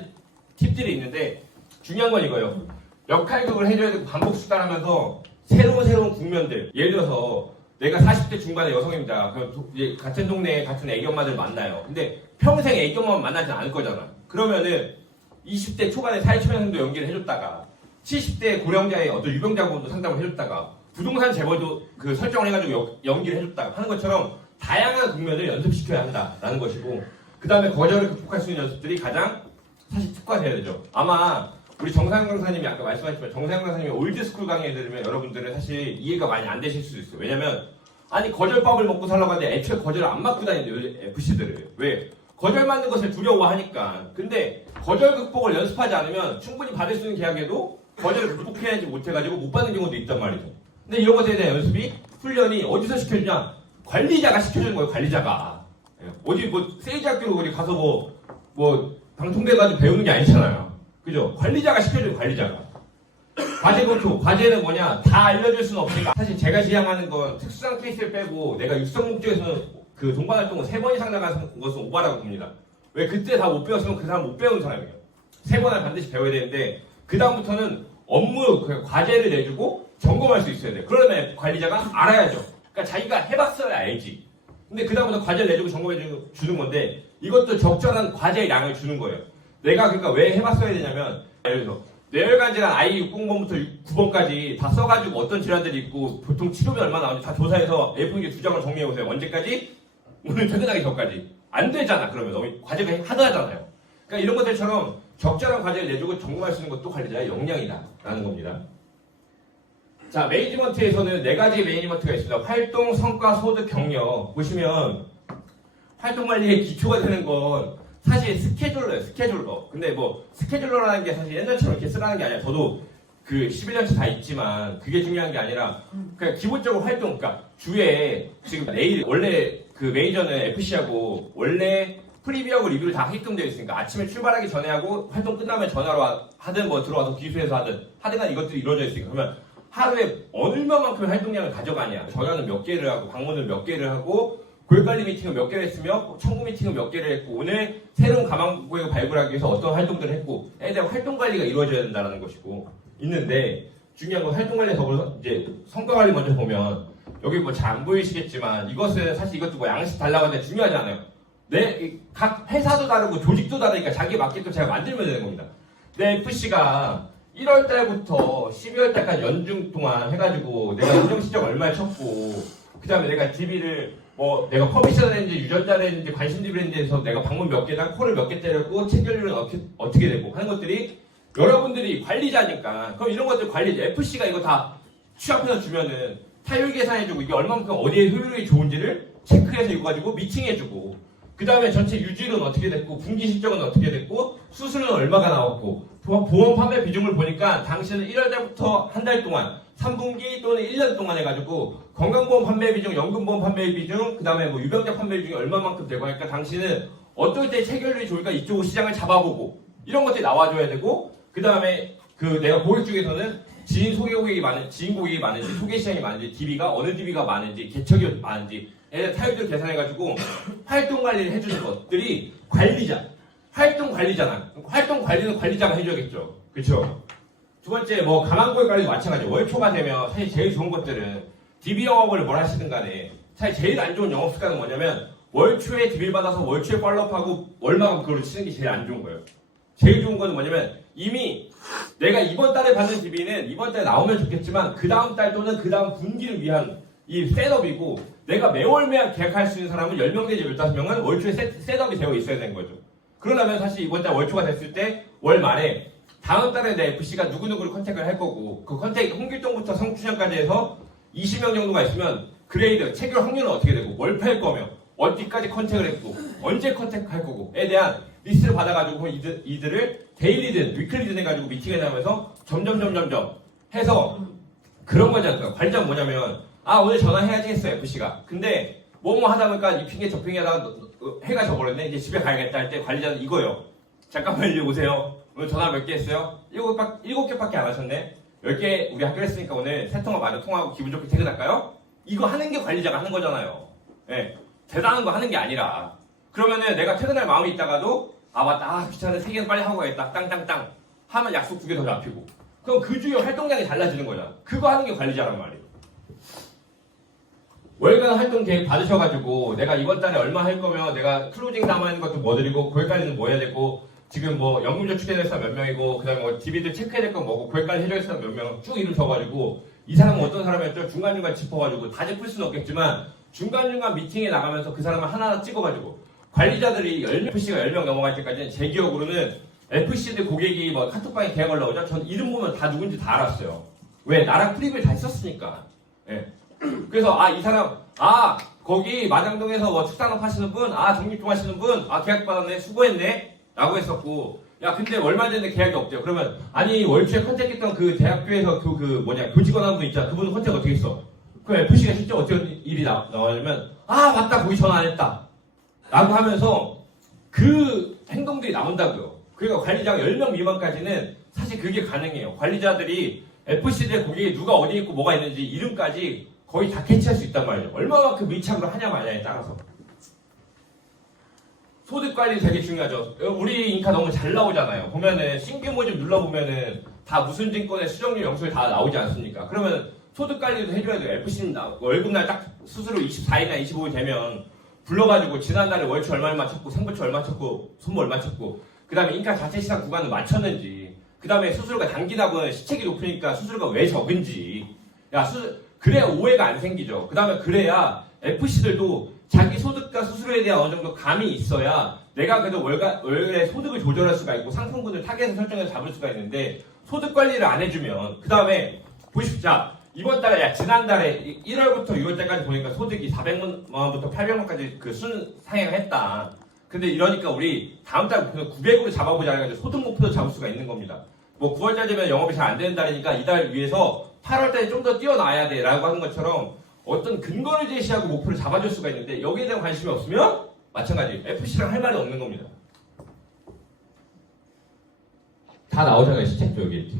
팁들이 있는데 중요한 건 이거예요. 역할극을 해줘야 되고 반복 수단하면서 새로운 국면들 예를 들어서 내가 40대 중반의 여성입니다. 그럼 이제 같은 동네에 같은 애기 엄마들 만나요. 근데 평생 애기 엄마 만나지 않을 거잖아. 그러면은 20대 초반에 사회초년생도 연기를 해줬다가 70대 고령자의 어떤 유병자분도 상담을 해줬다가 부동산 재벌도 그 설정을 해가지고 연기를 해줬다가 하는 것처럼 다양한 국면을 연습시켜야 한다라는 것이고 그 다음에 거절을 극복할 수 있는 연습들이 가장 사실 특화되어야 되죠. 아마 우리 정상영 강사님이 아까 말씀하셨지만 정상영 강사님이 올드스쿨 강의에 들으면 여러분들은 사실 이해가 많이 안 되실 수도 있어요. 왜냐면 아니 거절밥을 먹고 살라고 하는데 애초에 거절을 안 맞고 다니는데 FC들을 왜? 거절 맞는 것을 두려워하니까. 근데 거절 극복을 연습하지 않으면 충분히 받을 수 있는 계약에도 거절을 극복해야지 못해가지고 못 받는 경우도 있단 말이죠. 근데 이런 것에 대한 연습이 훈련이 어디서 시켜주냐? 관리자가 시켜주는 거예요. 관리자가 어디 뭐 세이지 학교로 어디 가서 뭐 방통돼가지고 배우는 게 아니잖아요. 그죠? 관리자가 시켜줘요. 관리자가. 과제 검토. 과제는 뭐냐? 다 알려줄 수는 없으니까. 사실 제가 지향하는 건 특수한 케이스를 빼고 내가 육성 목적에서는 그 동반활동을 3번 이상 나가는 것은 오바라고 봅니다. 왜? 그때 다 못 배웠으면 그 사람 못 배운 사람이에요. 3번을 반드시 배워야 되는데 그 다음부터는 업무 과제를 내주고 점검할 수 있어야 돼요. 그러면 관리자가 알아야죠. 그러니까 자기가 해봤어야 알지. 근데 그 다음부터 과제를 내주고 점검해 주는 건데 이것도 적절한 과제의 양을 주는 거예요. 내가 그러니까 왜 해봤어야 되냐면 예를 들어서 뇌혈관 질환 I60번부터 9번까지 다 써가지고 어떤 질환들이 있고 보통 치료비 얼마 나오는지 다 조사해서 A4용지 2장을 정리해보세요. 언제까지? 오늘 퇴근하기 전까지. 안 되잖아. 그러면 너무 과제가 하드하잖아요. 그러니까 이런 것들처럼 적절한 과제를 내주고 점검할 수 있는 것도 관리자의 역량이다 라는 겁니다. 자, 매니지먼트에서는 4가지 매니지먼트가 있습니다. 활동, 성과, 소득, 경력. 보시면 활동 관리의 기초가 되는 건 사실 스케줄러예요. 스케줄러. 근데 뭐 스케줄러라는 게 사실 옛날처럼 이렇게 쓰라는 게 아니라 저도 그 11년째 다 있지만 그게 중요한 게 아니라 그냥 기본적으로 활동. 그러니까 주에 지금 내일 원래 그 매니저는 FC하고 원래 프리뷰하고 리뷰를 다 하게끔 되어 있으니까 아침에 출발하기 전에 하고 활동 끝나면 전화로 하든 뭐 들어와서 기수해서 하든간 이것들이 이루어져 있으니까 그러면 하루에 얼마만큼의 활동량을 가져가냐. 전화는 몇 개를 하고 방문을 몇 개를 하고 고객관리 미팅을 몇 개를 했으며 청구 미팅을 몇 개를 했고 오늘 새로운 가망 고객을 발굴하기 위해서 어떤 활동들을 했고 에 대한 활동 관리가 이루어져야 된다는 것이고 있는데 중요한 건 활동 관리에 더불어서 이제 성과 관리 먼저 보면 여기 뭐 잘 안 보이시겠지만 이것은 사실 이것도 뭐 양식 달라고 하는데 중요하지 않아요. 각 회사도 다르고 조직도 다르니까 자기에 맞게끔 제가 만들면 되는 겁니다. 내 FC가 1월 달부터 12월 달까지 연중 동안 해가지고 내가 인정 시점 얼마에 쳤고 그 다음에 내가 DB를 뭐 내가 퍼미션을 했는지 유전자를 했는지 관심 DB를 했는지 해서 내가 방문 몇 개당 콜을 몇 개 때렸고 체결률은 어떻게 되고 하는 것들이 여러분들이 관리자니까 그럼 이런 것들 관리 FC가 이거 다 취합해서 주면은 타율 계산해주고 이게 얼마만큼 어디에 효율이 좋은지를 체크해서 이거 가지고 미팅해주고 그 다음에 전체 유지율은 어떻게 됐고 분기 실적은 어떻게 됐고 수수료는 얼마가 나왔고 보험 판매 비중을 보니까 당신은 1월 달부터 한 달 동안 3분기 또는 1년 동안 해가지고 건강보험 판매 비중, 연금보험 판매 비중, 그 다음에 뭐 유병자 판매 비중이 얼마만큼 되고 하니까 당신은 어떨 때 체결률이 좋을까 이쪽 시장을 잡아보고 이런 것들이 나와줘야 되고 그 다음에 그 내가 고객 중에서는 지인 소개 고객이 지인 고객이 많은지 소개 시장이 많은지 DB가 어느 DB가 많은지 개척이 많은지 타율들 계산해가지고 활동 관리를 해주는 것들이 관리자 활동 관리잖아. 활동 관리는 관리자가 해줘야겠죠. 그렇죠? 두 번째 뭐 강한고객 관리도 마찬가지예요. 월초가 되면 사실 제일 좋은 것들은 DB 영업을 뭘 하시든 간에 사실 제일 안 좋은 영업 습관은 뭐냐면 월초에 DB를 받아서 월초에 팔로우하고 월마감 그걸로 치는 게 제일 안 좋은 거예요. 제일 좋은 거는 뭐냐면 이미 내가 이번 달에 받는 DB는 이번 달에 나오면 좋겠지만 그 다음 달 또는 그 다음 분기를 위한 이 셋업이고 내가 매월 계약할 수 있는 사람은 10명 내지 15명은 월초에 셋업이 되어 있어야 되는 거죠. 그러려면 사실 이번 달 월초가 됐을 때 월 말에 다음 달에 내 FC가 누구누구를 컨택을 할 거고 그 컨택 홍길동부터 성춘향까지 해서 20명 정도가 있으면 그레이드 체결 확률은 어떻게 되고 월 팔 거며 어디까지 컨택을 했고 언제 컨택할 거고에 대한 리스트를 받아가지고 이들을 데일리든 위클리든 해가지고 미팅에 나가면서 점점 해서 그런 거지 않습니까? 관리자는 뭐냐면 오늘 전화해야지 했어요 FC가. 근데 뭐뭐 하다 보니까 이 핑계 저 핑계 하다가 해가 져버렸네. 이제 집에 가야겠다 할 때 관리자는 이거예요. 잠깐만 이리 오세요. 오늘 전화 몇 개 했어요? 7개밖에 안 하셨네. 10개 우리 학교 했으니까 오늘 세 통화 마저 통화하고 기분 좋게 퇴근할까요? 이거 하는 게 관리자가 하는 거잖아요. 네. 대단한 거 하는 게 아니라 그러면은 내가 퇴근할 마음이 있다가도 맞다 귀찮은데 3개는 빨리 하고 가겠다 땅땅땅 하면 약속 2개 더 잡히고 그럼 그 주에 활동량이 달라지는 거잖아. 그거 하는 게 관리자란 말이에요. 월간 활동 계획 받으셔가지고 내가 이번 달에 얼마 할 거면 내가 클로징 남아있는 것도 뭐 드리고 고객관리는 뭐 해야 되고 지금 뭐 연금 저축해야 될 사람 몇 명이고 그 다음에 뭐 DB들 체크해야 될 건 뭐고 고객관리 해줘야 될 사람 몇 명 쭉 이름 줘가지고 이 사람은 어떤 사람이었죠? 중간중간 짚어가지고 다 짚을 수는 없겠지만 중간중간 미팅에 나가면서 그 사람을 하나하나 찍어가지고 관리자들이 FC가 10명 넘어갈 때까지는 제 기억으로는 FC들 고객이 뭐 카톡방에 계약 올라오죠? 전 이름 보면 다 누군지 다 알았어요. 왜? 나랑 프리뷰를 다 했었으니까. 예. 그래서 이 사람 거기 마장동에서 뭐 축산업 하시는 분, 정립종 하시는 분, 계약 받았네, 수고했네 라고 했었고 야 근데 얼마 전에 계약이 없대요. 그러면 월초에 컨택했던 그 대학교에서 교직원 한 분 있잖아. 그분은 컨택 어떻게 했어? 그럼 FC가 실제 어떻게 일이 나오냐면 맞다 거기 전화 안 했다 라고 하면서 그 행동들이 나온다고요. 그러니까 관리자가 10명 미만까지는 사실 그게 가능해요. 관리자들이 FC들 고객이 누가 어디 있고 뭐가 있는지 이름까지 거의 다 캐치할 수 있단 말이에요. 얼마만큼 밀착으로 하냐 마냐에 따라서. 소득 관리 되게 중요하죠. 우리 인카 너무 잘 나오잖아요. 보면은 신규 모집 눌러보면은 다 무슨 증권의 수정률 영수에 다 나오지 않습니까? 그러면 소득 관리도 해줘야 돼요. FC는 월급날 딱 스스로 24일이나 25일 되면 불러가지고 지난달에 월초 얼마를 맞췄고 생부초 얼마 맞췄고 손모 얼마 맞췄고 그 다음에 인카 자체 시장 구간을 맞췄는지 그 다음에 수수료가 단기납은 시책이 높으니까 수수료가 왜 적은지 그래야 오해가 안 생기죠. 그 다음에 그래야 FC들도 자기 소득과 수수료에 대한 어느 정도 감이 있어야 내가 그래도 월에 소득을 조절할 수가 있고 상품군을 타겟을 설정해서 잡을 수가 있는데 소득 관리를 안 해주면 그 다음에 보십시오. 이번 달에 지난달에 1월부터 6월달까지 보니까 소득이 400만 원부터 800만 원까지 그 상향을 했다. 근데 이러니까 우리 다음 달 목표는 900으로 잡아보자 해가지고 소득 목표도 잡을 수가 있는 겁니다. 뭐 9월달 되면 영업이 잘 안 되는 달이니까 이달 위해서 8월달에 좀 더 뛰어나야 돼 라고 하는 것처럼 어떤 근거를 제시하고 목표를 잡아줄 수가 있는데 여기에 대한 관심이 없으면 마찬가지 FC랑 할 말이 없는 겁니다. 다 나오잖아요. 시책도 여기.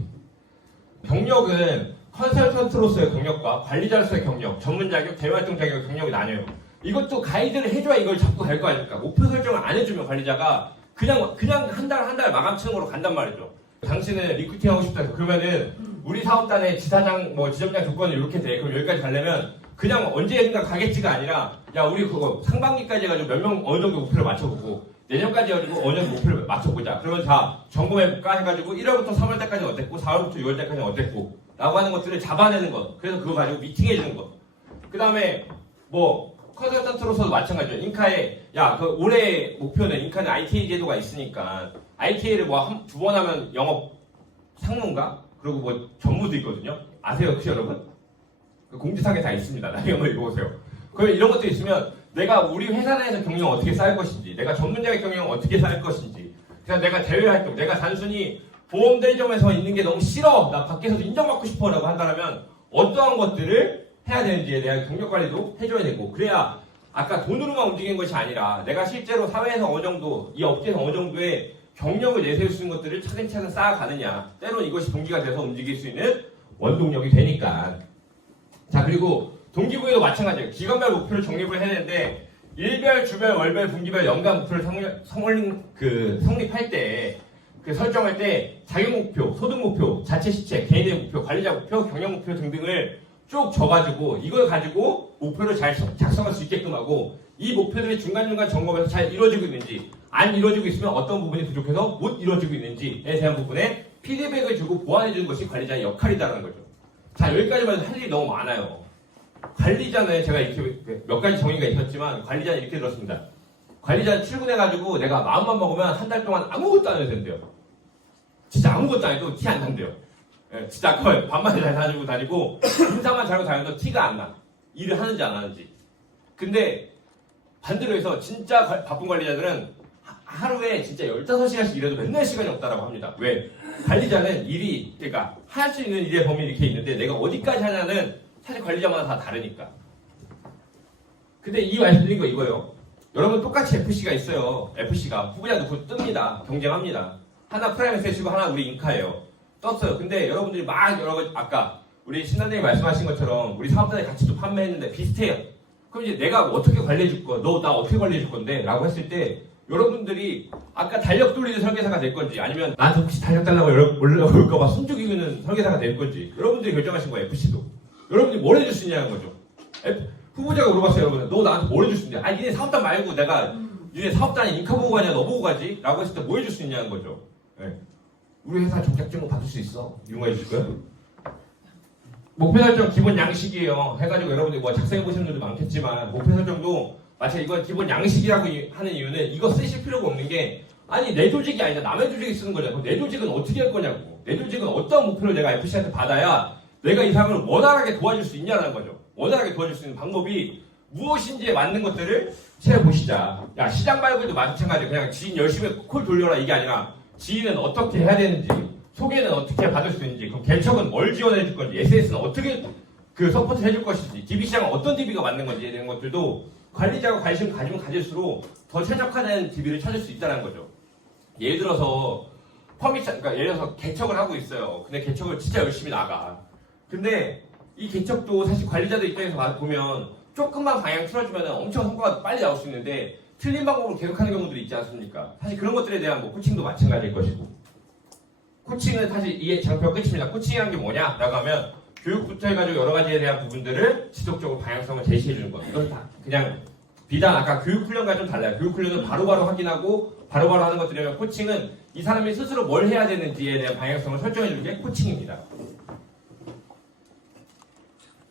경력은 컨설턴트로서의 경력과 관리자로서의 경력, 전문 자격, 대외활동 자격 경력이 나뉘어요. 이것도 가이드를 해줘야 이걸 잡고 갈 거 아닙니까? 목표 설정을 안 해주면 관리자가 그냥 한 달 마감 치는 거로 간단 말이죠. 당신은 리크루팅 하고 싶다. 그러면은 우리 사업단의 지사장, 지점장 조건이 이렇게 돼. 그럼 여기까지 가려면 그냥 언제든가 가겠지가 아니라 우리 그거 상반기까지 해가지고 몇 명 어느 정도 목표를 맞춰보고 내년까지 해가지고 어느 정도 목표를 맞춰보자. 그러면 점검해볼까 해가지고 1월부터 3월달까지 어땠고 4월부터 6월달까지 어땠고 라고 하는 것들을 잡아내는 것. 그래서 그거 가지고 미팅해주는 것. 그 다음에 컨설턴트로서도 마찬가지죠. 인카에 올해 목표는 인카는 ITA 제도가 있으니까 ITA를 2번 하면 영업 상무인가? 그리고 전무도 있거든요. 아세요 혹시 여러분? 그 공지사항에 다 있습니다. 나중에 한번 읽어보세요. 이런 것도 있으면 내가 우리 회사 내에서 경영 어떻게 쌓을 것인지, 내가 전문자의 경영 어떻게 쌓을 것인지, 그냥 내가 대외 활동, 내가 단순히 보험 대리점에서 있는 게 너무 싫어, 나 밖에서도 인정받고 싶어라고 한다면 어떠한 것들을 해야 되는지에 대한 경력 관리도 해줘야 되고, 그래야 아까 돈으로만 움직이는 것이 아니라 내가 실제로 사회에서 어느 정도, 이 업계에서 어느 정도의 경력을 내세울 수 있는 것들을 차근차근 쌓아가느냐, 때론 이것이 동기가 돼서 움직일 수 있는 원동력이 되니까. 자, 그리고 동기부여도 마찬가지예요. 기관별 목표를 정립을 해야 되는데 일별, 주별, 월별, 분기별 연간 목표를 성립할 때, 설정할 때 자격 목표, 소득 목표, 자체 시책, 개인의 목표, 관리자 목표, 경영 목표 등등을 쭉 적어가지고 이걸 가지고 목표를 잘 작성할 수 있게끔 하고, 이 목표들이 중간중간 점검해서 잘 이루어지고 있는지, 안 이루어지고 있으면 어떤 부분이 부족해서 못 이루어지고 있는지에 대한 부분에 피드백을 주고 보완해주는 것이 관리자의 역할이다라는 거죠. 자, 여기까지만 해도 할 일이 너무 많아요. 관리자는 제가 이렇게 몇 가지 정의가 있었지만, 관리자는 이렇게 들었습니다. 관리자는 출근해가지고 내가 마음만 먹으면 한 달 동안 아무것도 안 해도 된대요. 진짜 아무것도 안 해도 티 안 난대요. 예, 진짜 아까 밥만 잘 사주고 다니고 인사만 잘하고 다녀도 티가 안 나. 일을 하는지 안 하는지. 근데 반대로 해서 진짜 바쁜 관리자들은 하루에 진짜 15시간씩 일해도 맨날 시간이 없다라고 합니다. 왜? 관리자는 그러니까 할 수 있는 일의 범위 이렇게 있는데 내가 어디까지 하냐는 사실 관리자마다 다 다르니까. 근데 이 말씀드린 거 이거예요. 여러분 똑같이 FC가 있어요. FC가 후보자 놓고 뜹니다. 경쟁합니다. 하나 프라임에셋이고 하나 우리 인카예요. 떴어요. 근데 여러분들이 막 여러 가지, 아까 우리 신단장님 말씀하신 것처럼 우리 사업단의 가치도 판매했는데 비슷해요. 그럼 이제 내가 어떻게 관리해 줄 거야? 너 나 어떻게 관리해 줄 건데? 라고 했을 때 여러분들이 아까 달력 돌리는 설계사가 될 건지, 아니면 나한테 혹시 달력 달라고 올라올까봐 숨죽이는 설계사가 될 건지 여러분들이 결정하신 거예요. FC도. 여러분들이 뭘 해줄 수 있냐는 거죠. 후보자가 물어봤어요. 여러분, 너 나한테 뭘 해줄 수 있냐? 니네 사업단 말고 내가 니네 사업단에 인카 보고 가냐, 너 보고 가지? 라고 했을 때 뭐 해줄 수 있냐는 거죠. 네. 우리 회사 정착증거 받을 수 있어. 이용해 줄 거야? 목표 설정 기본 양식이에요. 해가지고 여러분들이 뭐 작성해 보시는 분들도 많겠지만, 목표 설정도 마치 이건 기본 양식이라고 하는 이유는 이거 쓰실 필요가 없는 게, 아니 내 조직이 아니라 남의 조직이 쓰는 거잖아. 내 조직은 어떻게 할 거냐고. 내 조직은 어떤 목표를 내가 FC한테 받아야 내가 이 사람을 원활하게 도와줄 수 있냐라는 거죠. 원활하게 도와줄 수 있는 방법이 무엇인지에 맞는 것들을 찾아보시자. 야, 시장 발굴도 마찬가지예요. 그냥 지인 열심히 콜 돌려라 이게 아니라 지인은 어떻게 해야 되는지, 소개는 어떻게 받을 수 있는지, 그럼 개척은 뭘 지원해 줄 건지, SS는 어떻게 서포트 해줄 것인지, DB 시장은 어떤 DB가 맞는 건지 이런 것들도 관리자가 관심 가지면 가질수록 더 최적화된 DB를 찾을 수 있다는 거죠. 예를 들어서 그러니까 예를 들어서 개척을 하고 있어요. 근데 개척을 진짜 열심히 나가. 근데 이 개척도 사실 관리자들 입장에서 보면 조금만 방향 틀어주면 엄청 성과가 빨리 나올 수 있는데 틀린 방법으로 계속하는 경우들이 있지 않습니까? 사실 그런 것들에 대한 코칭도 마찬가지일 것이고, 코칭은 사실 이게 장표 끝입니다. 코칭이라는 게 뭐냐라고 하면 교육부터 해가지고 여러 가지에 대한 부분들을 지속적으로 방향성을 제시해 주는 것. 이건 다 그냥 비단 아까 교육훈련과 좀 달라요. 교육훈련은 바로바로 확인하고 바로바로 하는 것들이면, 코칭은 이 사람이 스스로 뭘 해야 되는지에 대한 방향성을 설정해 주는 게 코칭입니다.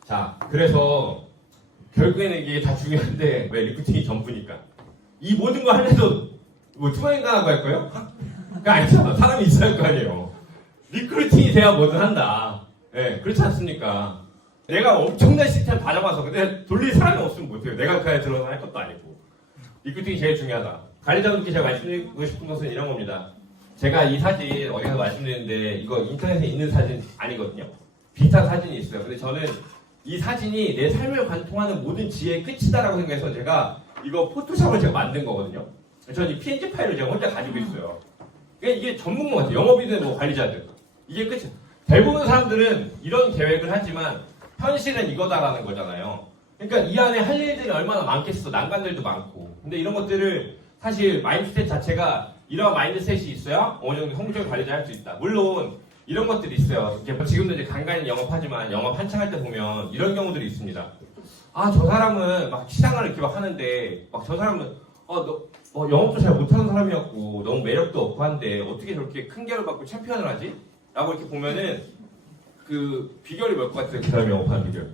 자, 그래서 결국에는 이게 다 중요한데 왜 리크루팅이 전부니까 이 모든 거 하려도 뭐 투명인간하고 할 거예요? 그러니까 아니잖아. 사람이 있어야 할 거 아니에요. 리크루팅이 돼야 뭐든 한다. 네, 그렇지 않습니까? 내가 엄청난 시스템을 다 잡아서 근데 돌릴 사람이 없으면 못해요. 내가 그 안에 들어서 할 것도 아니고. 리크루팅이 제일 중요하다. 관리자분께 제가 말씀드리고 싶은 것은 이런 겁니다. 제가 이 사진 어디서 말씀드리는데 이거 인터넷에 있는 사진 아니거든요. 비슷한 사진이 있어요. 근데 저는 이 사진이 내 삶을 관통하는 모든 지혜의 끝이다라고 생각해서 제가 이거 포토샵을 제가 만든 거거든요. 저는 이 PNG 파일을 제가 혼자 가지고 있어요. 그러니까 이게 전문가 같아요. 영업이든 뭐 관리자든. 이게 끝이에요. 대부분 사람들은 이런 계획을 하지만 현실은 이거다라는 거잖아요. 그러니까 이 안에 할 일들이 얼마나 많겠어. 난관들도 많고. 근데 이런 것들을 사실 마인드셋 자체가 이런 마인드셋이 있어야 어느 정도 성공적인 관리자 할 수 있다. 물론 이런 것들이 있어요. 지금도 이제 간간히 영업하지만 영업 한창 할 때 보면 이런 경우들이 있습니다. 아, 저 사람은 막 시장을 이렇게 막 하는데 막 저 사람은 영업도 잘 못하는 사람이었고 너무 매력도 없고 한데 어떻게 저렇게 큰 기회를 받고 챔피언을 하지? 라고 이렇게 보면은 그 비결이 뭘 것 같아요? 그 사람 영업하는 비결.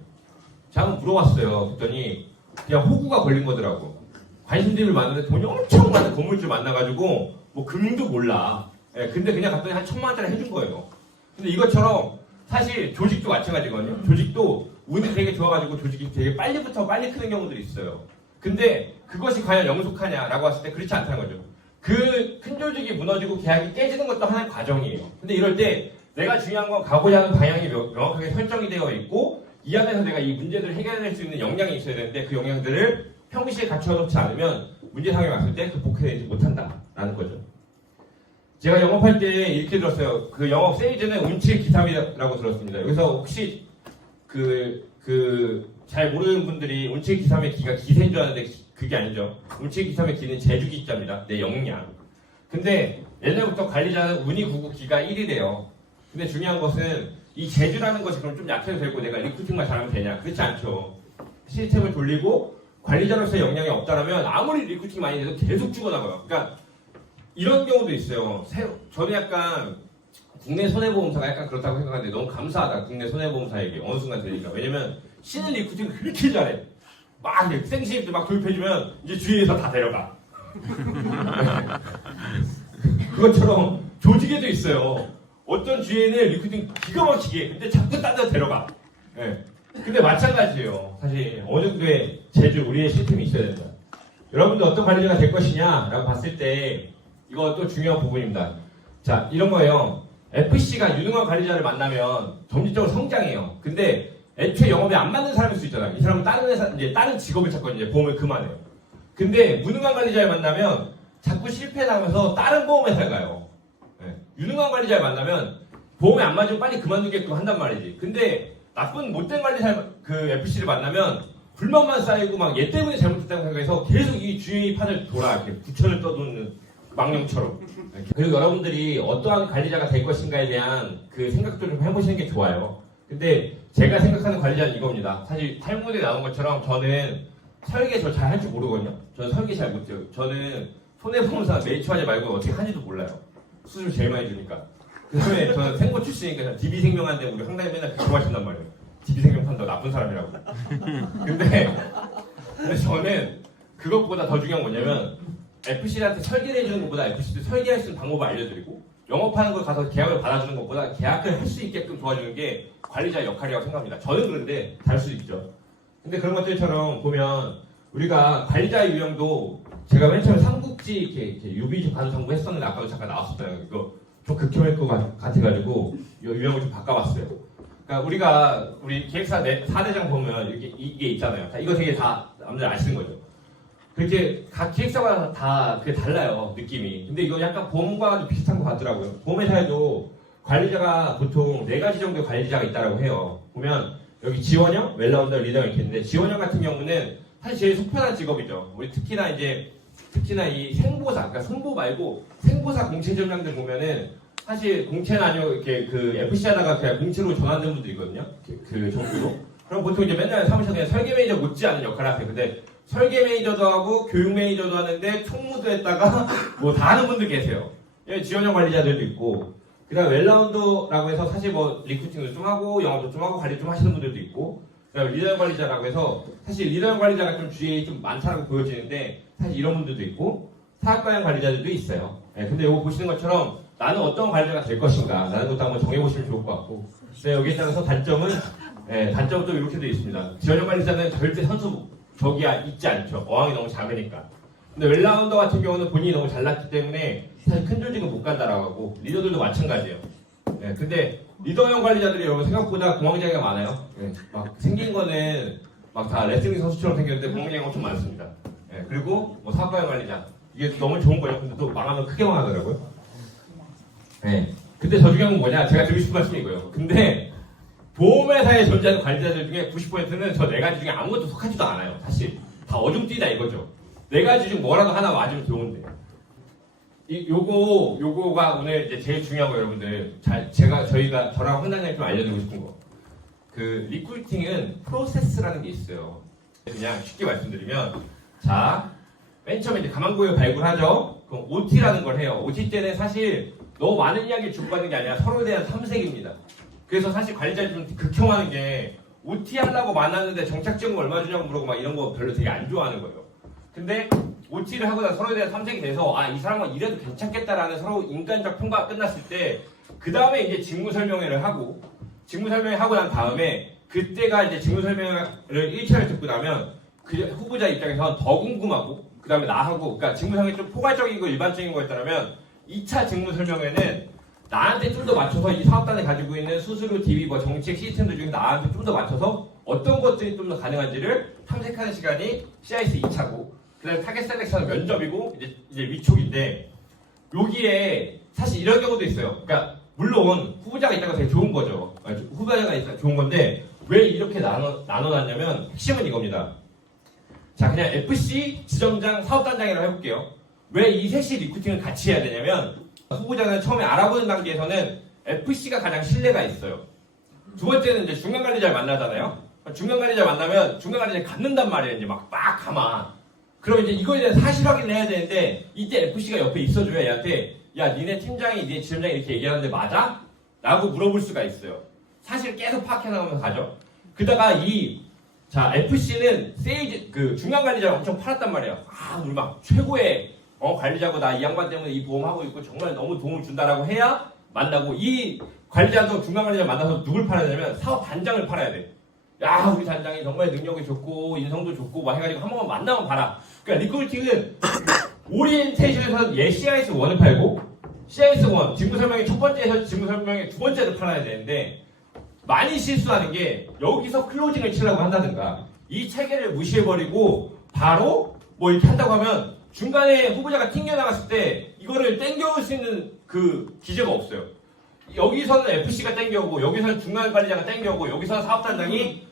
제가 한번 물어봤어요. 그랬더니 그냥 호구가 걸린 거더라고. 관심들을 만나는데 돈이 엄청 많은 건물주 만나가지고 뭐 금도 몰라. 예, 근데 그냥 갔더니 한 1,000만 원짜리 해준 거예요. 근데 이것처럼 사실 조직도 마찬가지거든요. 조직도 운이 되게 좋아가지고 조직이 되게 빨리부터 빨리 크는 경우들이 있어요. 근데 그것이 과연 영속하냐라고 했을 때 그렇지 않다는 거죠. 그 큰 조직이 무너지고 계약이 깨지는 것도 하나의 과정이에요. 근데 이럴 때 내가 중요한 건 가고자 하는 방향이 명확하게 설정이 되어 있고 이 안에서 내가 이 문제들을 해결할 수 있는 역량이 있어야 되는데 그 역량들을 평시에 갖춰놓지 않으면 문제 상황이 왔을 때 극복해내지 못한다라는 거죠. 제가 영업할 때 이렇게 들었어요. 그 영업 세이즈는 운치 기삼이라고 들었습니다. 여기서 혹시 잘 모르는 분들이 운치 기삼의 기가 기세인 줄 아는데 그게 아니죠. 운치 기삼의 기는 제주기자입니다. 내 역량. 근데 옛날부터 관리자는 운이 9고 기가 1이래요. 근데 중요한 것은 이 제주라는 것이 그럼 좀 약해도 되고 내가 리크루팅만 잘하면 되냐? 그렇지 않죠. 시스템을 돌리고 관리자로서의 역량이 없다면 아무리 리크루팅 많이 해도 계속 죽어나가요. 그러니까 이런 경우도 있어요. 저는 약간 국내 손해보험사가 약간 그렇다고 생각하는데 너무 감사하다. 국내 손해보험사에게 어느 순간 들으니까. 왜냐면 신은 리크루팅을 그렇게 잘해. 막 생신입들 막 도입해주면 이제 주위에서 다 데려가. 그것처럼 조직에도 있어요. 어떤 주위에는 리크루팅 기가 막히게 근데 자꾸 딴 데 데려가. 네. 근데 마찬가지예요. 사실 어느 정도의 제주 우리의 시스템이 있어야 된다. 여러분들 어떤 관리자가 될 것이냐라고 봤을 때 이거 또 중요한 부분입니다. 자, 이런 거예요. FC가 유능한 관리자를 만나면 점진적으로 성장해요. 근데 애초에 영업에 안 맞는 사람일 수 있잖아요. 이 사람은 다른 회사, 이제 다른 직업을 찾거든요. 이제 보험을 그만해요. 근데 무능한 관리자를 만나면 자꾸 실패하면서 다른 보험회사에 가요. 네. 유능한 관리자를 만나면 보험에 안 맞으면 빨리 그만두게끔 한단 말이지. 근데 나쁜 못된 관리자 그 FC를 만나면 불만만 쌓이고 막 얘 때문에 잘못했다고 생각해서 계속 이 주위 판을 돌아 이렇게 부천을 떠도는 망령처럼. 그리고 여러분들이 어떠한 관리자가 될 것인가에 대한 그 생각도 좀 해보시는 게 좋아요. 근데 제가 생각하는 관리자는 이겁니다. 사실 탈무드에 나온 것처럼 저는 설계 저 잘 할 줄 모르거든요. 저는 설계 잘 못해요. 저는 손해보험사 메이처하지 말고 어떻게 하는지도 몰라요. 수술 제일 많이 주니까. 그 다음에 저는 생고 출신이니까 DB생명한테 우리 황당히 맨날 그거 하신단 말이에요. DB생명 판다 나쁜 사람이라고. 근데 저는 그것보다 더 중요한 건 뭐냐면 FC한테 설계를 해주는 것보다 FC한테 설계할 수 있는 방법을 알려드리고 영업하는 걸 가서 계약을 받아주는 것보다 계약을 할 수 있게끔 도와주는 게 관리자의 역할이라고 생각합니다. 저는 그런데 다를 수도 있죠. 근데 그런 것들처럼 보면 우리가 관리자의 유형도 제가 맨 처음에 삼국지 이렇게 유비주 관상부 했었는데 아까도 잠깐 나왔었잖아요. 이거 좀 극혐할 것 같아가지고 이 유형을 좀 바꿔봤어요. 그러니까 우리 기획사 4대장 보면 이게 있잖아요. 이거 되게 다 남들 아시는 거죠. 그렇게 각 기획사가 다 그게 달라요, 느낌이. 근데 이거 약간 보험과 비슷한 것 같더라고요. 보험회사에도 관리자가 보통 4가지 정도의 관리자가 있다고 해요. 보면 여기 지원형, 웰라운더, 리더가 이렇게 있는데 지원형 같은 경우는 사실 제일 속편한 직업이죠. 우리 특히나 이 생보사, 그러니까 손보 말고 생보사 공채 전략들 보면은 사실 공채는 아니고 이렇게 그 FC 하다가 그냥 공채로 전환된 분들이 있거든요. 그 정도로. 그럼 보통 이제 맨날 사무실에 그냥 설계 매니저 못지않은 역할을 하세요. 근데 설계 매니저도 하고 교육 매니저도 하는데 총무도 했다가 뭐 다 하는 분들 계세요. 지원형 관리자들도 있고 그다음 웰라운더라고 해서 사실 뭐 리크루팅도 좀 하고 영업도 좀 하고 관리 좀 하시는 분들도 있고 그다음 리더형 관리자라고 해서 사실 리더형 관리자가 좀 주위에 좀 많다고 보여지는데 사실 이런 분들도 있고 사업가형 관리자들도 있어요. 근데 이거 보시는 것처럼 나는 어떤 관리자가 될 것인가 라는 것도 한번 정해보시면 좋을 것 같고 여기에 따라서 단점은 또 이렇게 되어 있습니다. 지원형 관리자는 절대 선수 저기야 있지 않죠. 어항이 너무 작으니까. 근데 웰라운더 같은 경우는 본인이 너무 잘났기 때문에 사실 큰 조직은 못 간다라고 하고 리더들도 마찬가지예요. 근데 리더형 관리자들이 여러분 생각보다 공황장애가 많아요. 막 생긴 거는 막 다 레슬링 선수처럼 생겼는데 공황장애가 엄청 많습니다. 그리고 뭐 사업가형 관리자 이게 너무 좋은 거예요. 근데 또 망하면 크게 망하더라고요. 근데 저 중요한 건 뭐냐? 제가 드리고 싶은 말씀이 이거예요. 근데 보험회사에 존재하는 관리자들 중에 90%는 저 4가지 중에 아무것도 속하지도 않아요. 사실 다 어중뛰다 이거죠. 4가지 중 뭐라도 하나 맞으면 좋은데 요거가 오늘 이제 제일 중요한 거 여러분들 저랑 황단장님 좀 알려드리고 싶은 거. 그 리크루팅은 프로세스라는 게 있어요. 그냥 쉽게 말씀드리면 자 맨 처음에 이제 가망고에 발굴하죠. 그럼 OT라는 걸 해요. OT 때는 사실 너무 많은 이야기를 주고받는 게 아니라 서로에 대한 탐색입니다. 그래서 사실 관리자들이 좀 극혐하는 게 OT 하려고 만났는데 정착지원금 얼마 주냐고 물어보고 막 이런 거 별로 되게 안 좋아하는 거예요. 근데 OT를 하고 나서 서로에 대한 탐색이 돼서 이 사람은 이래도 괜찮겠다라는 서로 인간적 평가가 끝났을 때 그 다음에 이제 직무 설명회를 하고 직무 설명회 하고 난 다음에 그때가 이제 직무 설명을 1차를 듣고 나면 그 후보자 입장에서는 더 궁금하고 그 다음에 나하고 그러니까 직무 설명이 좀 포괄적이고 일반적인 거였다면 2차 직무 설명회는 나한테 좀 더 맞춰서 이 사업단이 가지고 있는 수수료, DB, 뭐 정책 시스템들 중에 나한테 좀 더 맞춰서 어떤 것들이 좀 더 가능한지를 탐색하는 시간이 CIS 2차고 그 다음에 타겟 셀렉션은 면접이고 이제 위촉인데 여기에 사실 이런 경우도 있어요. 그러니까 물론 후보자가 있다가 되게 좋은 거죠. 후보자가 있다가 좋은 건데 왜 이렇게 나눠놨냐면 핵심은 이겁니다. 자, 그냥 FC, 지점장, 사업단장이라고 해볼게요. 왜 이 셋이 리크루팅을 같이 해야 되냐면 후보자는 처음에 알아보는 단계에서는 FC가 가장 신뢰가 있어요. 두 번째는 이제 중간관리자를 만나잖아요. 중간관리자 만나면 중간관리자를 갖는단 말이에요. 이제 막 감아. 그럼 이제 이거에 대한 사실 확인을 해야 되는데 이때 FC가 옆에 있어줘야 얘한테 야, 니네 팀장이, 니네 지점장이 이렇게 얘기하는데 맞아? 라고 물어볼 수가 있어요. 사실 계속 파악해 나가면서 가죠. 그다가 FC는 세일즈, 중간관리자를 엄청 팔았단 말이에요. 우리 막 최고의 관리자고 나 이 양반 때문에 이 보험하고 있고 정말 너무 도움을 준다라고 해야 만나고 이 관리자도 중간관리자 만나서 누굴 팔아야 되냐면 사업 단장을 팔아야 돼. 야, 우리 단장이 정말 능력이 좋고 인성도 좋고 막 해가지고 한 번만 만나면 봐라. 그러니까 리크루팅은 오리엔테이션에서는 CIS1을 팔고 CIS1 직무 설명의 첫 번째에서 직무 설명의 두 번째를 팔아야 되는데 많이 실수하는 게 여기서 클로징을 치려고 한다든가 이 체계를 무시해버리고 바로 뭐 이렇게 한다고 하면 중간에 후보자가 튕겨나갔을 때 이거를 땡겨올 수 있는 그 기제가 없어요. 여기서는 FC가 땡겨오고 여기서는 중간관리자가 땡겨오고 여기서는 사업단장이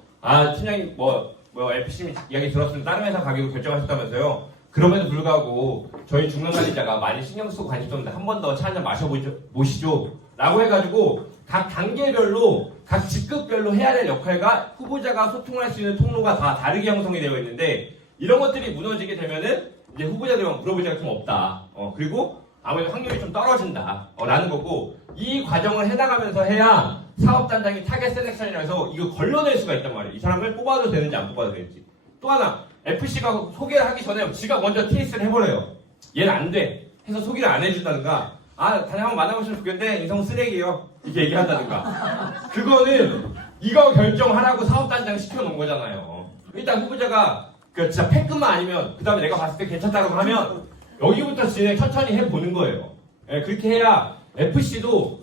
팀장님 뭐 FC 이야기 들었으면 다른 회사 가기로 결정하셨다면서요. 그럼에도 불구하고 저희 중간관리자가 많이 신경 쓰고 관심 줬는데 한 번 더 차 한잔 마셔보시죠 라고 해가지고 각 단계별로 각 직급별로 해야 될 역할과 후보자가 소통을 할 수 있는 통로가 다 다르게 형성이 되어 있는데 이런 것들이 무너지게 되면은 이제 후보자들만 물어볼 자가 좀 없다. 그리고 아무래도 확률이 좀 떨어진다. 라는 거고 이 과정을 해나가면서 해야 사업단장이 타겟 셀렉션이라 해서 이거 걸러낼 수가 있단 말이에요. 이 사람을 뽑아도 되는지 안 뽑아도 되는지. 또 하나 FC가 소개를 하기 전에 지가 먼저 TS를 해버려요. 얘는 안 돼. 해서 소개를 안 해준다든가 단장 한번 만나보시면 좋겠는데 인성 쓰레기예요. 이렇게 얘기한다든가. 그거는 이거 결정하라고 사업단장 시켜놓은 거잖아요. 일단 후보자가 진짜 패급만 아니면 그 다음에 내가 봤을 때 괜찮다고 하면 여기부터 진행 천천히 해보는 거예요. 그렇게 해야 FC도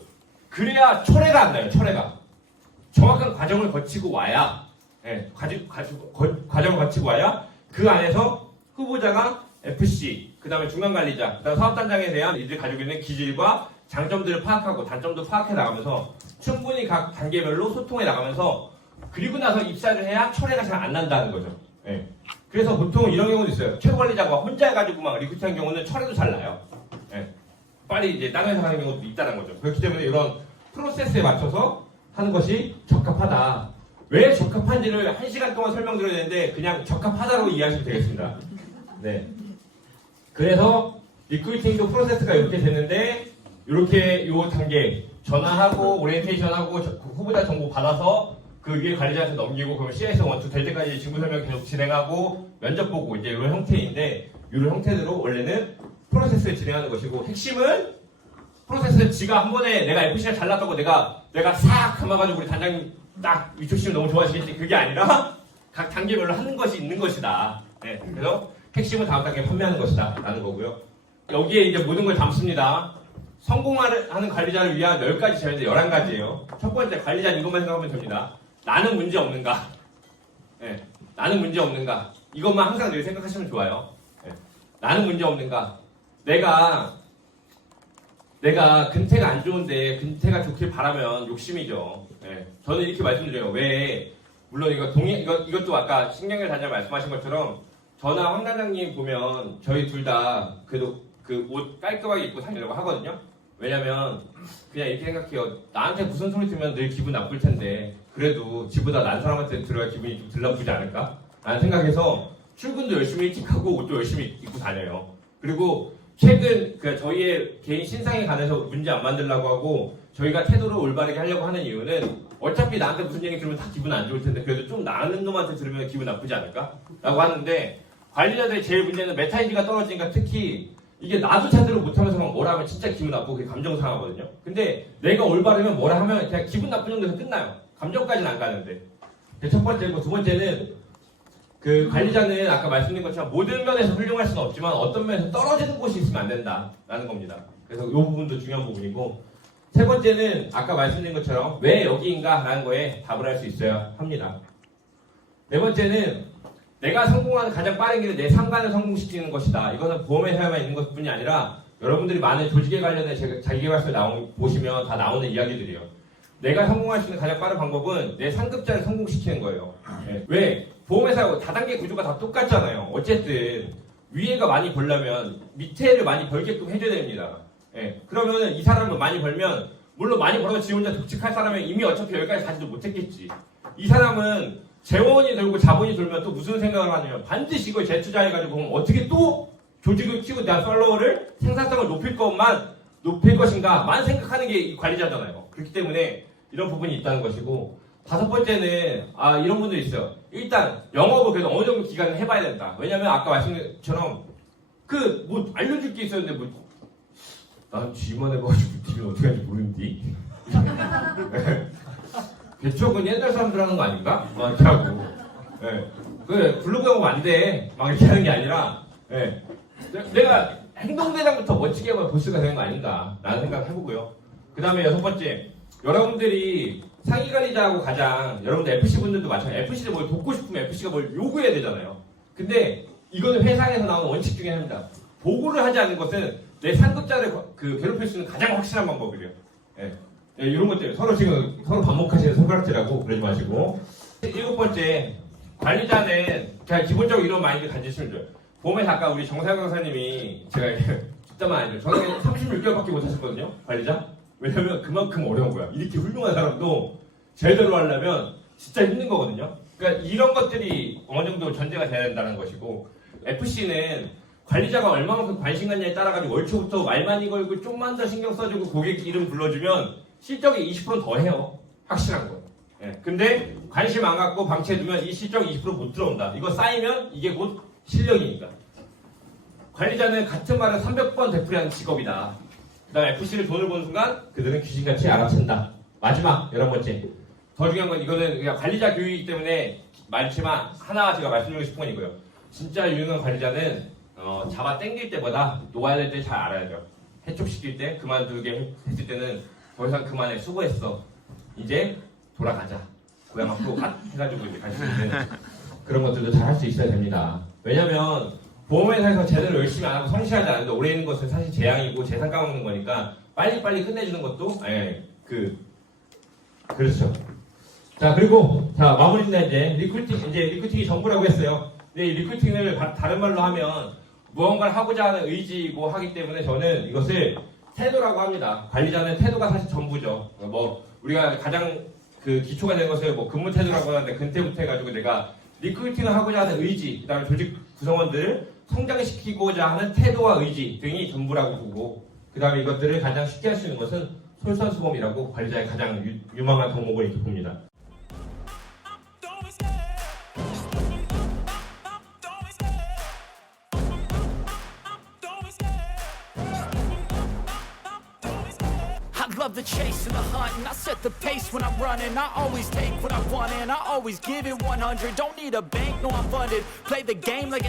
그래야 철회가 안 나요. 철회가. 정확한 과정을 거치고 와야 과정을 거치고 와야 그 안에서 후보자가 FC, 그 다음에 중간관리자, 그 다음 사업단장에 대한 이들 가지고 있는 기질과 장점들을 파악하고 단점도 파악해 나가면서 충분히 각 단계별로 소통해 나가면서 그리고 나서 입사를 해야 철회가 잘 안 난다는 거죠. 그래서 보통 이런 경우도 있어요. 최고관리자가 혼자 해가지고 막 리크루팅한 경우는 철회도 잘 나요. 빨리 이제 다른 회사 가는 경우도 있다는 거죠. 그렇기 때문에 이런 프로세스에 맞춰서 하는 것이 적합하다. 왜 적합한지를 1시간 동안 설명드려야 되는데 그냥 적합하다고 이해하시면 되겠습니다. 네. 그래서 리크루팅도 프로세스가 이렇게 됐는데 이렇게 요 단계 전화하고 오리엔테이션하고 후보자 정보 받아서 그 위에 관리자한테 넘기고 그럼 CS 1, 2 될 때까지 직무 설명 계속 진행하고 면접 보고 이제 이런 형태인데 이런 형태대로 원래는 프로세스를 진행하는 것이고 핵심은 프로세스는 지가 한 번에 내가 FC가 잘났다고 내가 싹 감아가지고 우리 단장님 딱 위촉시면 너무 좋아하시겠지 그게 아니라 각 단계별로 하는 것이 있는 것이다. 그래서 핵심은 다음 단계에 판매하는 것이다 라는 거고요. 여기에 이제 모든 걸 담습니다. 성공하는 관리자를 위한 10가지 제안인데 11가지예요. 첫 번째 관리자는 이것만 생각하면 됩니다. 나는 문제 없는가? 나는 문제 없는가? 이것만 항상 늘 생각하시면 좋아요. 나는 문제 없는가? 내가 근태가 안 좋은데 근태가 좋길 바라면 욕심이죠. 저는 이렇게 말씀드려요. 왜 물론 이것도 아까 신경열 단장 말씀하신 것처럼 저나 황 단장님 보면 저희 둘 다 그래도 그 옷 깔끔하게 입고 다니려고 하거든요. 왜냐면 그냥 이렇게 생각해요. 나한테 무슨 소리 들으면 늘 기분 나쁠 텐데 그래도 지보다 난 사람한테 들어야 기분이 좀 덜 나쁘지 않을까? 라는 생각해서 출근도 열심히 일찍 하고 옷도 열심히 입고 다녀요. 그리고 최근 저희의 개인 신상에 관해서 문제 안 만들려고 하고 저희가 태도를 올바르게 하려고 하는 이유는 어차피 나한테 무슨 얘기 들으면 다 기분 안 좋을 텐데 그래도 좀 나은 놈한테 들으면 기분 나쁘지 않을까? 라고 하는데 관리자들의 제일 문제는 메타인지가 떨어지니까 특히 이게 나도 제대로 못하면서 막 뭐라 하면 진짜 기분 나쁘고 그게 감정 상하거든요. 근데 내가 올바르면 뭐라 하면 그냥 기분 나쁜 정도에서 끝나요. 감정까지는 안 가는데. 첫 번째고, 두 번째는 그 관리자는 아까 말씀드린 것처럼 모든 면에서 훌륭할 수는 없지만 어떤 면에서 떨어지는 곳이 있으면 안 된다라는 겁니다. 그래서 이 부분도 중요한 부분이고, 세 번째는 아까 말씀드린 것처럼 왜 여기인가라는 거에 답을 할 수 있어야 합니다. 네 번째는 내가 성공하는 가장 빠른 길은 내 상관을 성공시키는 것이다. 이거는 보험회사에만 있는 것뿐이 아니라 여러분들이 많은 조직에 관련된 자기계발서에 보시면 다 나오는 이야기들이에요. 내가 성공할 수 있는 가장 빠른 방법은 내 상급자를 성공시키는 거예요. 네. 왜? 보험회사 다단계 구조가 다 똑같잖아요. 어쨌든 위에가 많이 벌려면 밑에를 많이 벌게끔 해줘야 됩니다. 네. 그러면 이 사람은 많이 벌면 물론 많이 벌어서 지 혼자 독직할 사람은 이미 어차피 여기까지 가지도 못했겠지. 이 사람은 재원이 들고 자본이 들면 또 무슨 생각을 하냐면 반드시 이걸 재투자해가지고 어떻게 또 조직을 키우고 내 팔로워를 생산성을 높일 것인가만 생각하는 게 이 관리자잖아요. 그렇기 때문에 이런 부분이 있다는 것이고, 다섯 번째는 이런 분들이 있어요. 일단 영업을 그래도 어느 정도 기간을 해봐야 된다. 왜냐면 아까 말씀드린 것처럼 그 뭐 알려줄 게 있었는데 뭐 난 G만 해봐가지고 팀이 어떻게 하는지 모르는디. 개척은 옛날 사람들 하는 거 아닌가? 막 이렇게 하고. 예. 그래, 블로그 영업 안 돼. 막 이렇게 하는 게 아니라, 예. 내가 행동대장부터 멋지게 하면 보스가 되는 거 아닌가. 라는 생각을 해보고요. 그 다음에 여섯 번째. 여러분들이 상위 관리자하고 가장, 여러분들 FC 분들도 마찬가지로 FC를 뭘 돕고 싶으면 FC가 뭘 요구해야 되잖아요. 근데 이거는 회사에서 나오는 원칙 중에 하나입니다. 보고를 하지 않는 것은 내 상급자를 괴롭힐 수 있는 가장 확실한 방법이래요. 예. 예, 이런 것들 서로 반복하시는 손가락질하고 그러지 마시고. 일곱 번째, 관리자는 그냥 기본적으로 이런 마인드 가지시면 돼요. 보험에서 아까 우리 정사영 강사님이 제가 진짜만 아니죠. 저는 36개월밖에 못 하셨거든요, 관리자. 왜냐면 그만큼 어려운 거야. 이렇게 훌륭한 사람도 제대로 하려면 진짜 힘든 거거든요. 그러니까 이런 것들이 어느 정도 전제가 돼야 된다는 것이고, FC는 관리자가 얼마만큼 관심 갖냐에 따라가지고 월초부터 말많이 걸고 좀만 더 신경 써주고 고객 이름 불러주면 실적이 20% 더 해요. 확실한 거. 예. 근데 관심 안 갖고 방치해두면 이 실적 20% 못 들어온다. 이거 쌓이면 이게 곧 실력이니까. 관리자는 같은 말을 300번 되풀이하는 직업이다. 그 다음 FC를 돈을 버는 순간 그들은 귀신같이 알아챈다. 마지막 11번째. 더 중요한 건 이거는 그냥 관리자 교육이기 때문에 많지만 하나 제가 말씀드리고 싶은 건 이거예요. 진짜 유능한 관리자는 잡아 당길 때보다 놓아야 될 때 잘 알아야죠. 해촉시킬 때 그만두게 했을 때는 더 이상 그만해 수고했어. 이제 돌아가자. 고향 앞으로 해가지고 이제 갈 수 있는 그런 것들도 잘 할 수 있어야 됩니다. 왜냐면 보험회사에서 제대로 열심히 안 하고 성실하지 않는데 오래 있는 것은 사실 재앙이고 재산 까먹는 거니까 빨리빨리 끝내주는 것도 그렇죠. 자, 그리고 마무리입니다. 이제 리크루팅이 전부라고 했어요. 근데 이 리크루팅을 다른 말로 하면 무언가를 하고자 하는 의지이고 하기 때문에 저는 이것을 태도라고 합니다. 관리자는 태도가 사실 전부죠. 뭐 우리가 가장 그 기초가 된 것을 뭐 근무 태도라고 하는데 근태부터 해가지고 내가 리크루팅을 하고자 하는 의지, 그다음에 조직 구성원들을 성장시키고자 하는 태도와 의지 등이 전부라고 보고, 그다음에 이것들을 가장 쉽게 할 수 있는 것은 솔선수범이라고 관리자의 가장 유망한 덕목을 이렇게 봅니다. Love the chase and the hunt, and I set the pace when I'm running. I always take what I want and I always give it 100. Don't need a bank, no I'm funded. Play the game like